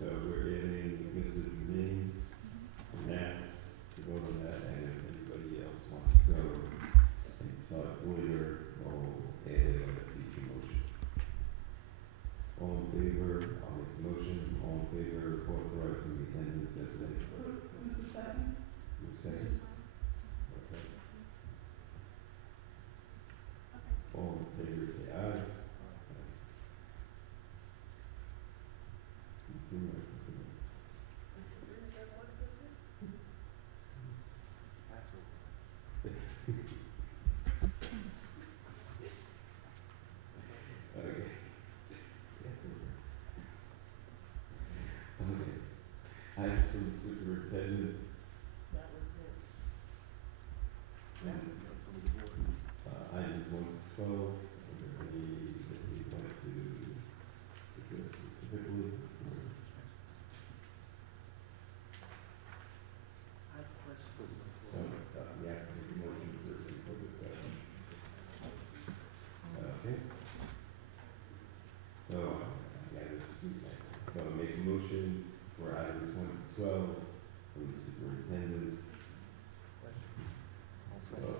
So we're getting Mrs. Name and Nat to vote on that, and if anybody else wants to go and decides later, we'll add it on a future motion. All in favor, I'll make the motion, all in favor of authorizing the attendance as mentioned. Who's the second? Who's second? Okay. All in favor, say aye. Continue. Okay. Okay. Items from the superintendent. That was it. Items 1 to 12, are there any that you'd like to address specifically? I have a question. Yeah, make a motion first before discussion. Okay. So, yeah, so make a motion for items 1 to 12 from the superintendent.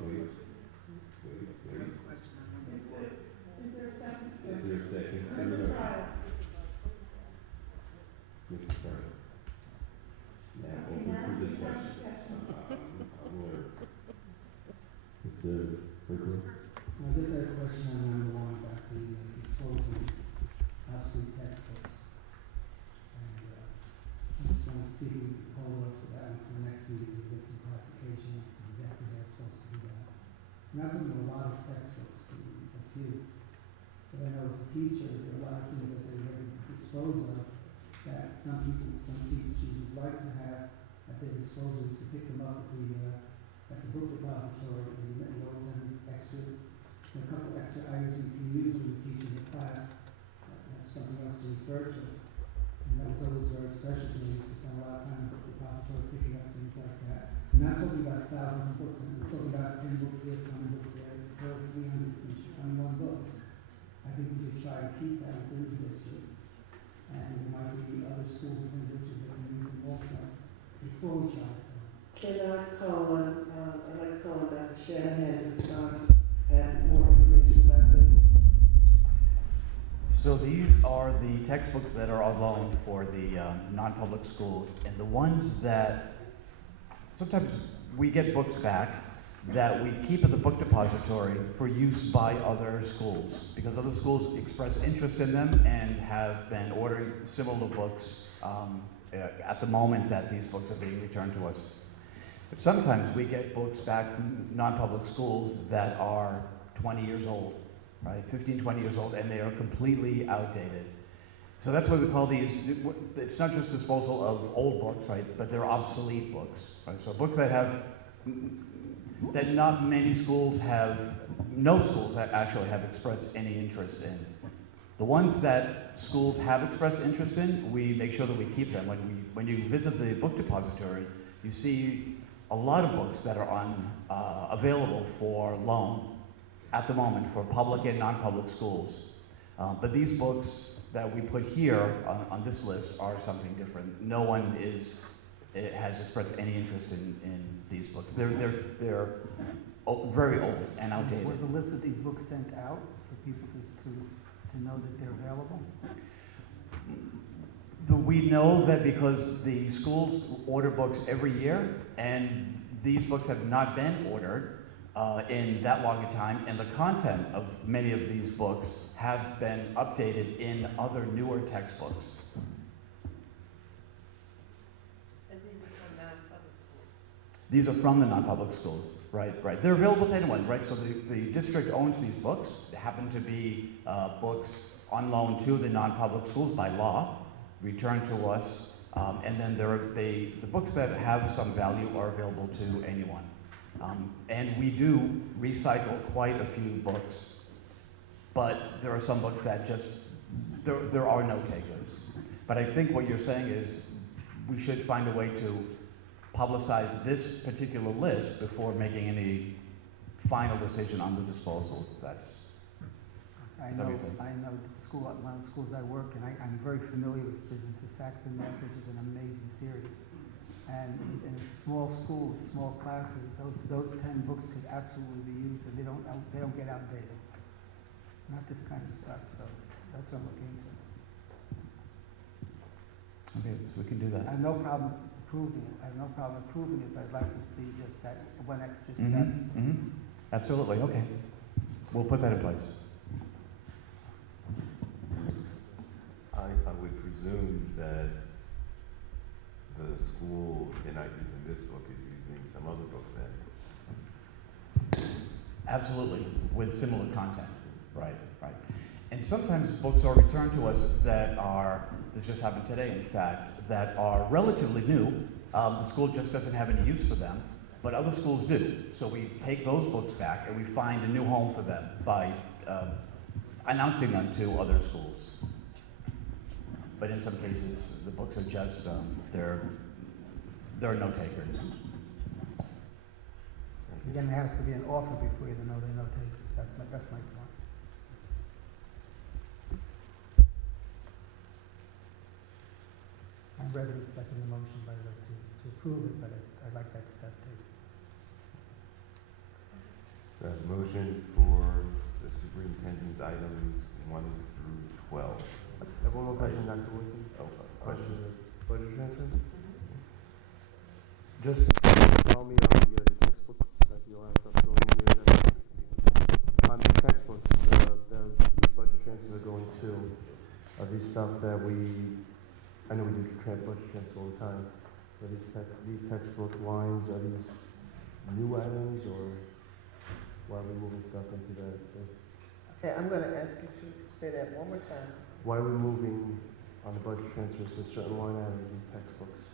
Wait. Is there a second? Is there a second? Mr. Pryor. Mr. Pryor. Now, open for discussion. Mr. Nicholas? I just had a question on number one about the disposal of obsolete textbooks. And I just want to see if we can hold off for that one for the next meeting to get some clarification as to exactly how it's supposed to be done. I'm not talking about a lot of textbooks, a few. But I know as a teacher, there are a lot of things that they're ready to dispose of that some teachers would like to have at their disposal is to pick them up at the book depository, and you always have this extra, a couple extra items you can use when you're teaching the class, something else to refer to. And that was always very special to me. We used to spend a lot of time at the book depository picking up things like that. I'm not talking about thousands of books, I'm talking about 10 books here, 20 books there, 321 books. I think we should try to keep that within the district. And there might be other schools within the district that can use them also before we try to sell them. Can I call on, I'd like to call on Dr. Shanahan to respond to add more information about this. So these are the textbooks that are on loan for the non-public schools, and the ones that sometimes we get books back that we keep at the book depository for use by other schools, because other schools express interest in them and have been ordering similar books at the moment that these books are being returned to us. But sometimes we get books back from non-public schools that are 20 years old, right? 15, 20 years old, and they are completely outdated. So that's why we call these, it's not just disposal of old books, right? But they're obsolete books, right? So books that have, that not many schools have, no schools actually have expressed any interest in. The ones that schools have expressed interest in, we make sure that we keep them. When you visit the book depository, you see a lot of books that are on, available for loan at the moment for public and non-public schools. But these books that we put here on this list are something different. No one has expressed any interest in these books. They're very old and outdated. Was a list of these books sent out for people to know that they're available? We know that because the schools order books every year, and these books have not been ordered in that long a time, and the content of many of these books has been updated in other newer textbooks. And these These are from the non-public schools, right? They're available to anyone, right? So the district owns these books. They happen to be books on loan to the non-public schools by law, returned to us, and then the books that have some value are available to anyone. And we do recycle quite a few books, but there are some books that just, there are no takers. But I think what you're saying is we should find a way to publicize this particular list before making any final decision on the disposal. I know the school, one of the schools I work in, I'm very familiar with Business of Saxon Math, which is an amazing series. And in a small school, with small classes, those 10 books could absolutely be used, and they don't get outdated. Not this kind of stuff, so that's what I'm looking into. Okay, so we can do that. I have no problem approving it, but I'd like to see just that one extra step. Absolutely, okay. We'll put that in place. I would presume that the school, if they're not using this book, is using some other book then. Absolutely, with similar content, right. And sometimes books are returned to us that are, this just happened today in fact, that are relatively new. The school just doesn't have any use for them, but other schools do. So we take those books back and we find a new home for them by announcing them to other schools. But in some cases, the books are just, there are no takers. Again, there has to be an offer before you know there are no takers. That's my point. I'm ready to second the motion, by the way, to approve it, but I'd like that step too. So I have a motion for the superintendent items 1 through 12. I have one more question, Dr. Woodson. Question? Budget transfer? Just tell me, the textbooks, I see a lot of stuff going in there. On the textbooks, the budget transfers are going to, are these stuff that I know we do budget transfers all the time, but these textbook lines, are these new items, or why are we moving stuff into that? Okay, I'm gonna ask you to say that one more time. Why are we moving on the budget transfers to certain line items, these textbooks?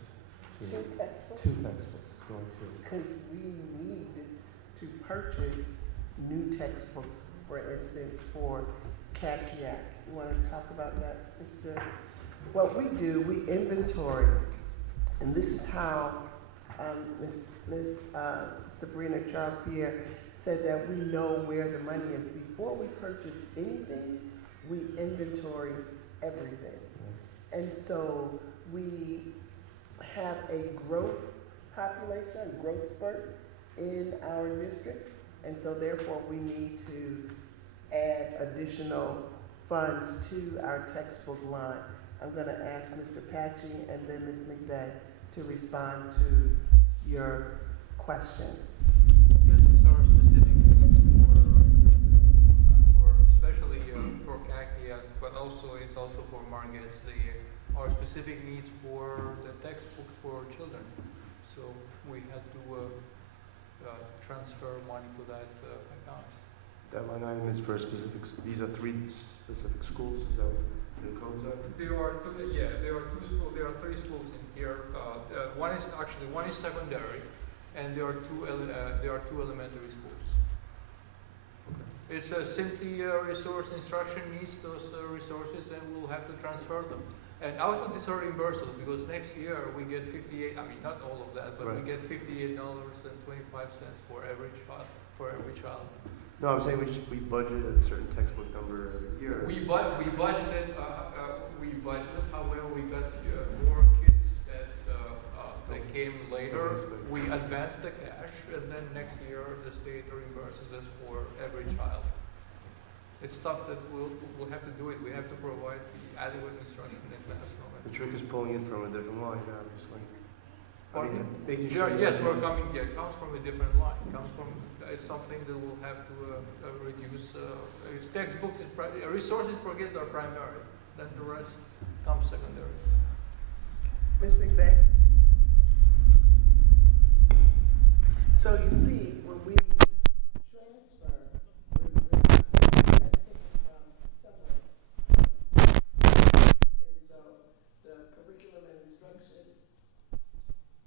Two textbooks? Two textbooks, it's going to. Because we need to purchase new textbooks, for instance, for CACIAC. You want to talk about that, Mr.? What we do, we inventory, and this is how Miss Sabrina Charles Pierre said that we know where the money is. Before we purchase anything, we inventory everything. And so we have a growth population, growth spurt in our district, and so therefore we need to add additional funds to our textbook line. I'm going to ask Mr. Patchy and then Ms. McVeigh to respond to your question. Yes, these are specific needs for especially for CACIAC, but it's also for Margaret's. Our specific needs for the textbooks for children. So we had to transfer money to that account. That line item is for these are 3 specific schools, is that what the codes are? There are 2 schools, there are 3 schools in here. One is secondary, and there are 2 elementary schools. It's simply resource instruction needs those resources, and we'll have to transfer them. And also these are reimbursable because next year we get not all of that, but we get $58.25 for every child. No, I'm saying we budget a certain textbook number every year. We budgeted, however, we got more kids that came later. We advanced the cash, and then next year the state reimburses us for every child. It's stuff that we'll have to do it. We have to provide the adequate instruction in the classroom. The trick is pulling it from a different line, obviously. Making sure. Yes, it comes from a different line. It comes from it's something that we'll have to reduce. It's textbooks, resources for kids are primary. Then the rest comes secondary. Ms. McVeigh? So you see, when we transfer, we're taking from somewhere. And so the curriculum and instruction,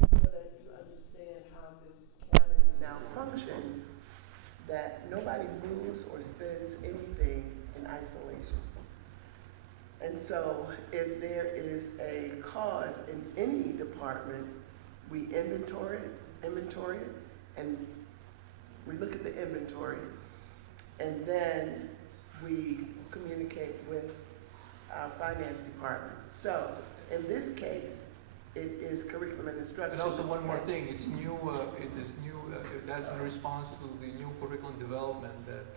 so that you understand how this cabinet now functions, that nobody moves or spends anything in isolation. And so if there is a cause in any department, we inventory it, and we look at the inventory, and then we communicate with our finance department. So in this case, it is curriculum and instruction. And also one more thing, it's new, that's in response to the new curriculum development that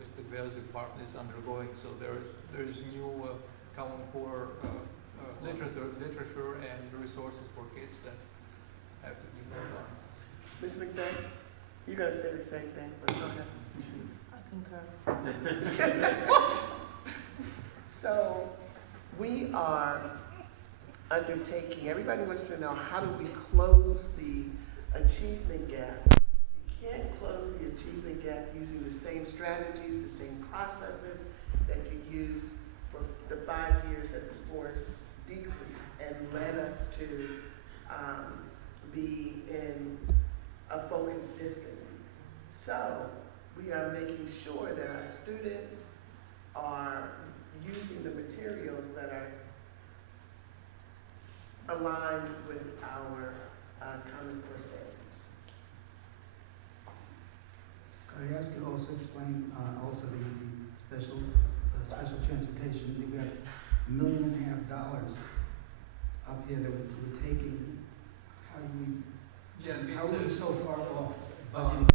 Mr. Bell's department is undergoing. So there is new Common Core literature and resources for kids that have to be built on. Ms. McVeigh, you're gonna say the same thing, but go ahead. I concur. So we are undertaking, everybody wants to know, how do we close the achievement gap? You can't close the achievement gap using the same strategies, the same processes that you used for the 5 years that the scores decreased and led us to be in a focused district. So we are making sure that our students are using the materials that are aligned with our Common Core standards. Could I ask you to also explain also the special transportation? We have $1.5 million up here that we're taking. How do we? Yeah, How are we so far off budgeting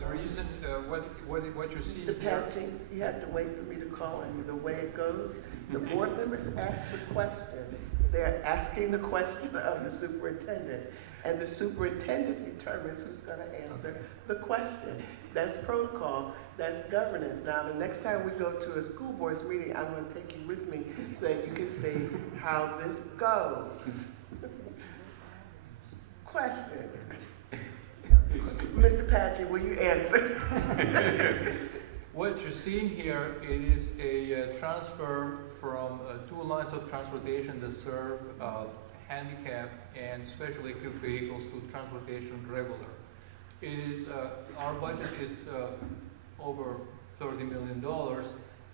the reason what you see Mr. Patching, you have to wait for me to call on you. The way it goes, the board members ask the question. They're asking the question of the superintendent, and the superintendent determines who's going to answer the question. That's protocol. That's governance. Now, the next time we go to a school board's meeting, I'm going to take you with me so that you can see how this goes. Question. Mr. Patchy, will you answer? What you're seeing here is a transfer from 2 lines of transportation that serve handicapped and specially equipped vehicles to transportation regular. It is, our budget is over $30 million,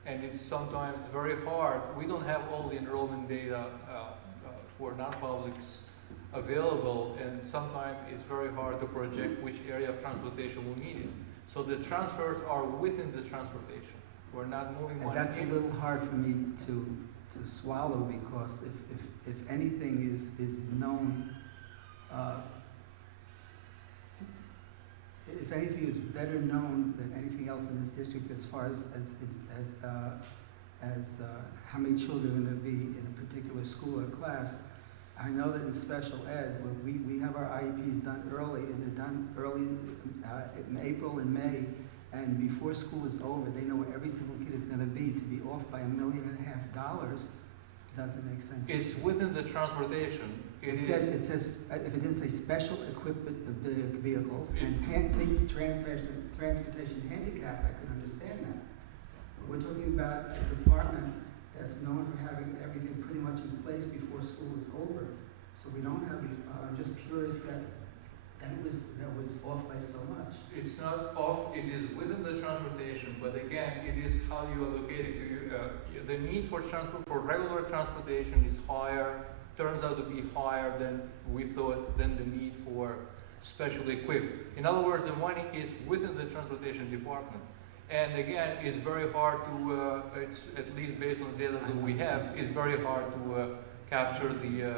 and it's sometimes very hard. We don't have all the enrollment data for non-publics available, and sometimes it's very hard to project which area of transportation will need it. So the transfers are within the transportation. We're not moving And money. that's a little hard for me to swallow, because if anything is known, if anything is better known than anything else in this district as far as how many children are going to be in a particular school or class, I know that in special ed, we have our IEPs done early, and they're done early in April and May, and before school is over, they know where every single kid is going to be. To be off by $1.5 million doesn't make sense. It's within the transportation. It says, if it didn't say special equipment vehicles and transportation handicap, I could understand that. But we're talking about a department that's known for having everything pretty much in place before school is over. So we don't have these, I'm just curious that was off by so much. It's not off, it is within the transportation, but again, it is how you allocate it. The need for regular transportation is higher, turns out to be higher than we thought, than the need for specially equipped. In other words, the money is within the transportation department. And again, it's very hard to, it's, at least based on the data that we have, it's very hard to capture the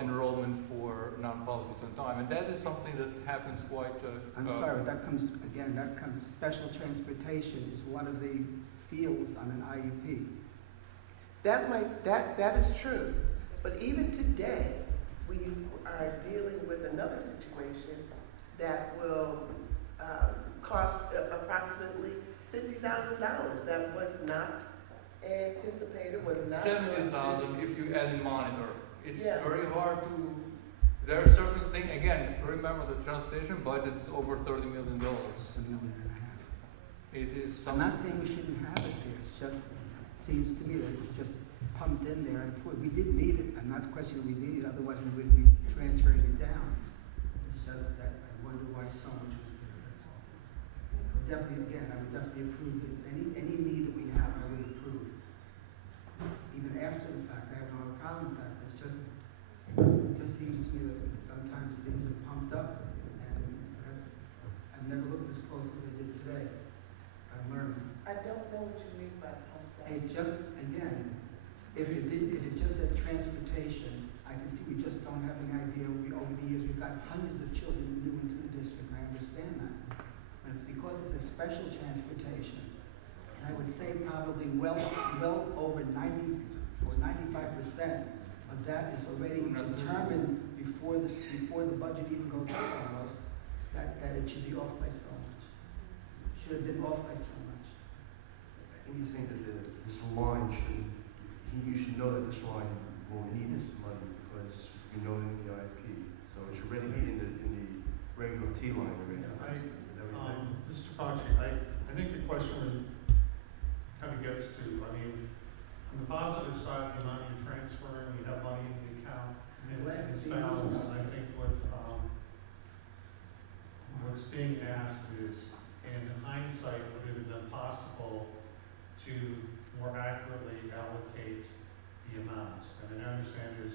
enrollment for non-publics on time. And that is something that happens quite... I'm sorry, that comes special transportation is one of the fields on an IEP. That is true. But even today, we are dealing with another situation that will cost approximately $50,000. That was not anticipated, was not... 70,000 if you add a monitor. It's very hard to there are certain things, again, remember the transportation budget is over $30 million. It's $1.5 million. It is I'm some, not saying we shouldn't have it there, it's just, it seems to me that it's just pumped in there, and we did need it, I'm not questioning we need it, otherwise we wouldn't be transferring it down. It's just that I wonder why so much was there, that's all. I would definitely approve it, any need that we have, I would approve. Even after the fact, I have no problem with that, it just seems to me that sometimes things are pumped up, and I've never looked as close as I did today. I'm learning. I don't know what you mean by pumped up. It just, again, if it just said transportation, I can see we just don't have any idea. Over the years, we've got hundreds of children new into the district, and I understand that. But because it's a special transportation, and I would say probably well over 90 or 95% of that is already determined before the budget even goes up on us, that it should be off by so much. Should have been off by so much. I think he's saying that this line should, you should know that this line will need this money because we know in the IIP. So it should already be in the regular T line already. Mr. Pachi, I think the question kind of gets to, I mean, on the positive side, the amount you're transferring, you have money in the account, and it's balanced, and I think what's being asked is, in hindsight, would it have been possible to more accurately allocate the amounts? I mean, I understand as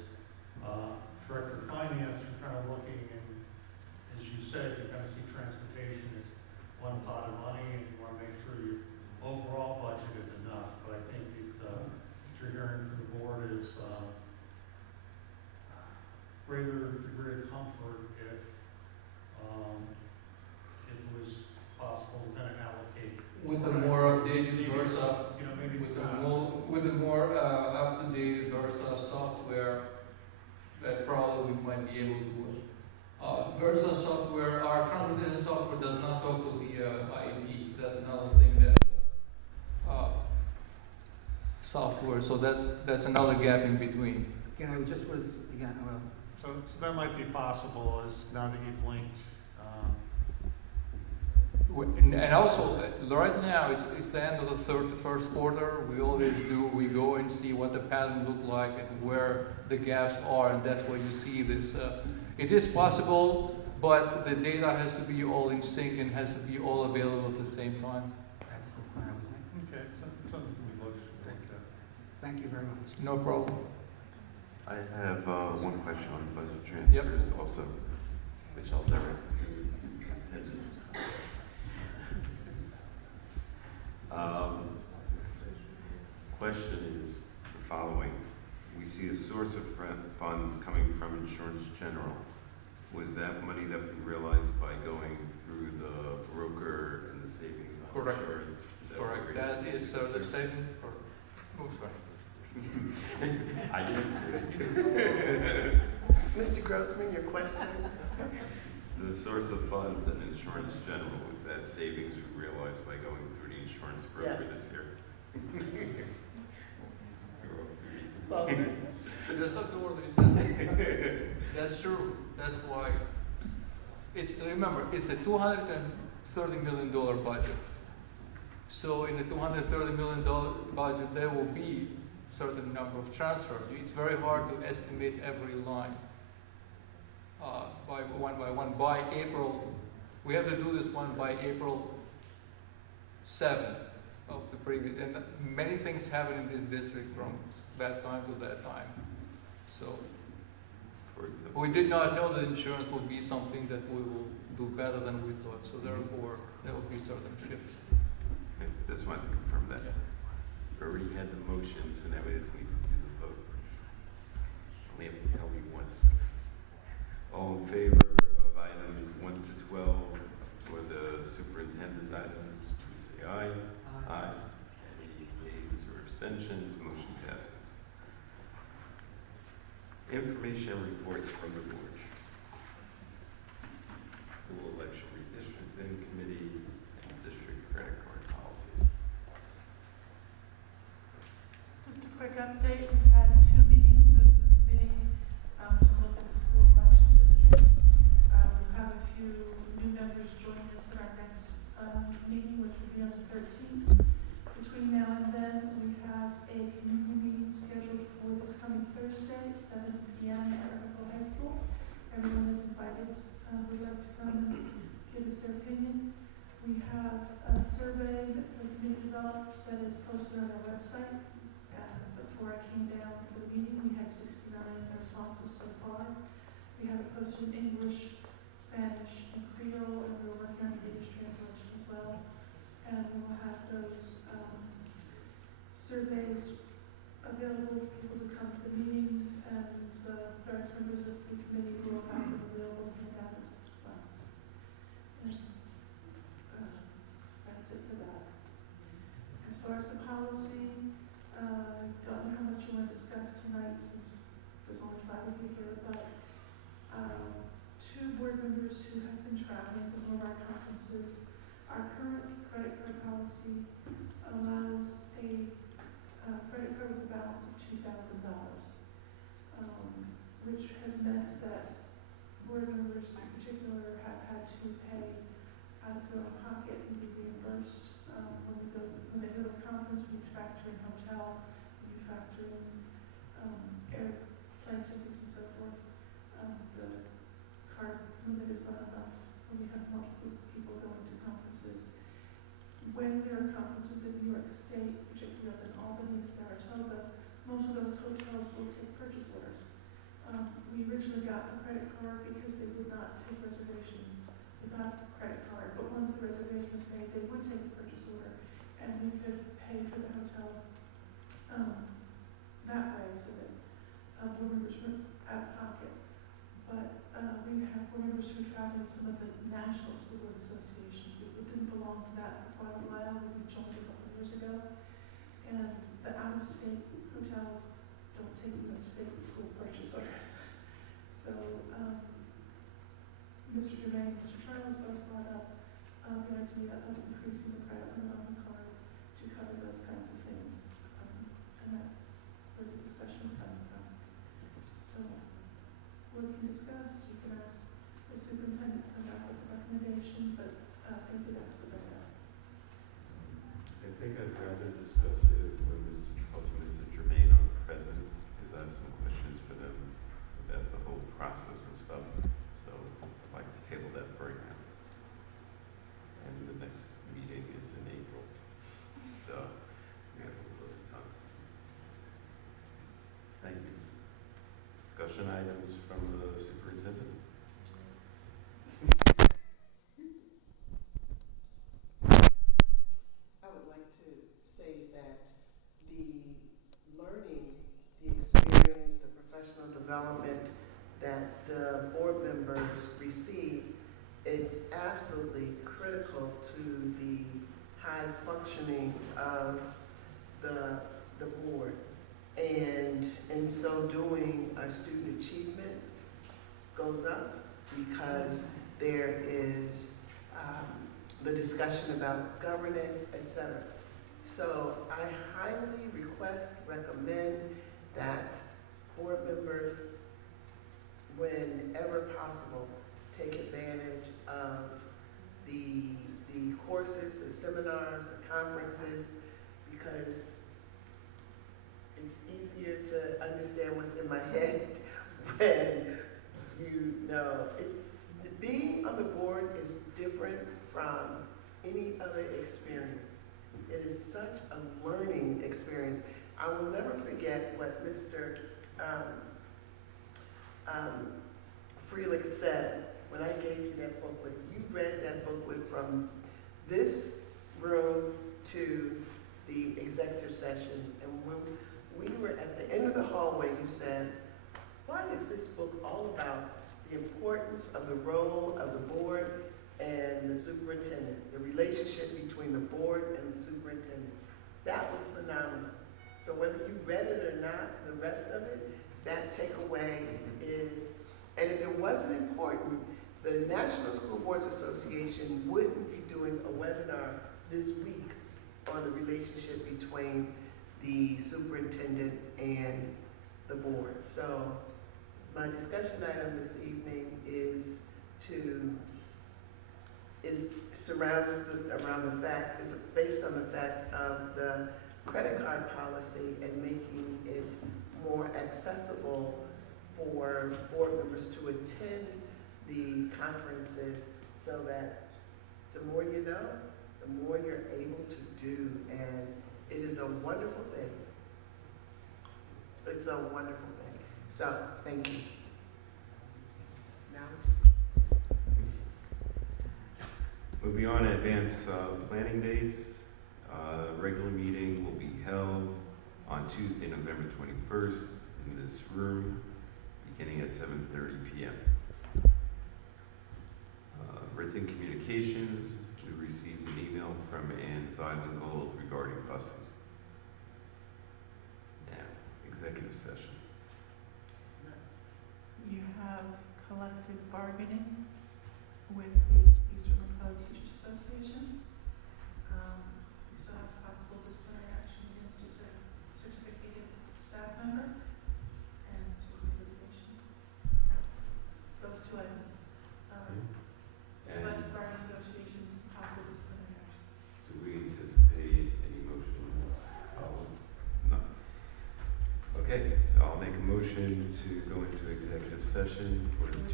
Director of Finance, you're kind of looking, and as you said, you kind of see transportation as one pot of money, and you want to make sure you're overall budgeted enough. But I think what you're hearing from the board is greater degree of comfort if it was possible to kind of allocate with the more updated Versa, you know, maybe with the more up-to-date Versa software, that probably we might be able to do it. Versa software, our transportation software does not talk to the IEP. That's another thing that software. So that's another gap in between. Again, I would just want to, again, well. So that might be possible as now that you've linked. And also, right now, it's the end of the first quarter. We always do, we go and see what the pattern look like and where the gaps are, and that's where you see this. It is possible, but the data has to be all in sync and has to be all available at the same time. That's the plan I was making. Okay, something we look at. Thank you very much. No problem. I have one question on budget transfers also, which I'll direct to the superintendent. Question is the following. We see a source of funds coming from Insurance General. Was that money that we realized by going through the broker and the savings on Correct. insurance? Correct. That is the saving for, oh, sorry. I guess. Mr. Grossman, your question? The source of funds in Insurance General, was that savings we realized by going through the insurance broker this year? That's not the word that he said. That's true. That's why. Remember, it's a $230 million budget. So in the $230 million budget, there will be certain number of transfers. It's very hard to estimate every line by one. By April, we have to do this one by April 7th of the previous, and many things happen in this district from that time to that time. So we did not know that insurance would be something that we will do better than we thought. So therefore, there will be certain shifts. I just wanted to confirm that. We already had the motion, so now we just need to do the vote. Only have to tell me once. All in favor of items 1 to 12 for the superintendent items, please say aye. Aye. Any nays or abstentions? Motion passes. Information reports from the board. School election redistricting committee and district credit card policy. Just a quick update, we've had 2 meetings of the committee to look at the school election meeting, which will be on the 13th. Between now and then, we have a community meeting scheduled for this coming Thursday at 7 p.m. at Arapahoe High School. Everyone is invited who would like to come and give us their opinion. We have a survey that the committee developed that is posted on our website. Before I came down for the meeting, we had 69 responses so far. We have it posted in English, Spanish, and Creole, and we're working on the Yiddish translation as well. And we will have those surveys available for people to come to the meetings, and the various members of the committee will have them available to hand out as well. And, that's it for that. As far as the policy, don't know how much you want to discuss tonight since there's only 5 of you here, but 2 board members who have been traveling to some of our conferences. Our current credit card policy allows a credit card with a balance of $2,000, which has meant that board members in particular have had to pay out of their own pocket and be reimbursed. When they go to a conference, we factor in hotel, we factor in airplane tickets and so forth. The card limit is not enough when we have multiple people going to conferences. When there are conferences in New York State, particularly up in Albany, Saratoga, most of those hotels will take purchase orders. We originally got the credit card because they would not take reservations without the credit card, but once the reservation was made, they would take a purchase order, and we could pay for the hotel that way, so that board members went out of pocket. But we have board members who travel with some of the national school board associations. We didn't belong to that for quite a while. We joined a couple of years ago, and the out-of-state hotels don't take state school purchase orders. So Mr. Germain and Mr. Charles both brought up the idea of increasing the credit limit on the card to cover those kinds of things. And that's where the discussion is coming from. So we can discuss, you can ask the superintendent to come back with a recommendation, but I did ask to bring it up. I think I'd rather discuss it when Mr. Charles and Mr. Germain are present, because I have some questions for them about the whole process and stuff. So I'd like to table that for right now. And the next meeting is in April. So we have a little bit of time. Thank you. Discussion items from the superintendent. I would like to say that the learning, the experience, the professional development that the board members receive, it's absolutely critical to the high functioning of the board. And in so doing, our student achievement goes up because there is the discussion about governance, etc. So I highly recommend that board members, whenever possible, take advantage of the courses, the seminars, the conferences, because it's easier to understand what's in my head when you know. Being on the board is different from any other experience. It is such a learning experience. I will never forget what Mr. Freelich said when I gave you that booklet. You read that booklet from this room to the executive session, and when we were at the end of the hallway, you said, "Why is this book all about the importance of the role of the board and the superintendent, the relationship between the board and the superintendent?" That was phenomenal. So whether you read it or not, the rest of it, that takeaway is, and if it wasn't important, the National School Boards Association wouldn't be doing a webinar this week on the relationship between the superintendent and the board. So my discussion item this evening is to around the fact, is based on the fact of the credit card policy and making it more accessible for board members to attend the conferences so that the more you know, the more you're able to do, and it is a wonderful thing. It's a wonderful thing. So, thank you. Now Moving on, advance planning dates. Regular meeting will be held on Tuesday, November 21st in this room, beginning at 7:30 p.m. Written communications, we received an email from Ann Zeilengold regarding busing. Now, executive session. You have collective bargaining with the Eastern Republic Teachers Association. You still have possible disciplinary action against a certificated staff member and litigation. Those two items. Collective bargaining negotiations, possible disciplinary action. Do we anticipate any motions? No. Okay, so I'll make a motion to go into executive session for the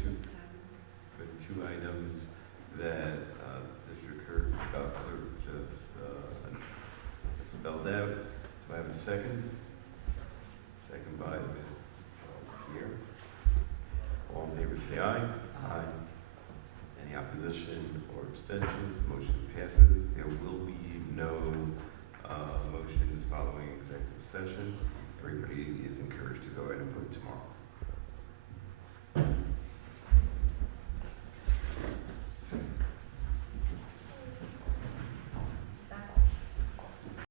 two items that District Clerk just spelled out. Do I have a second?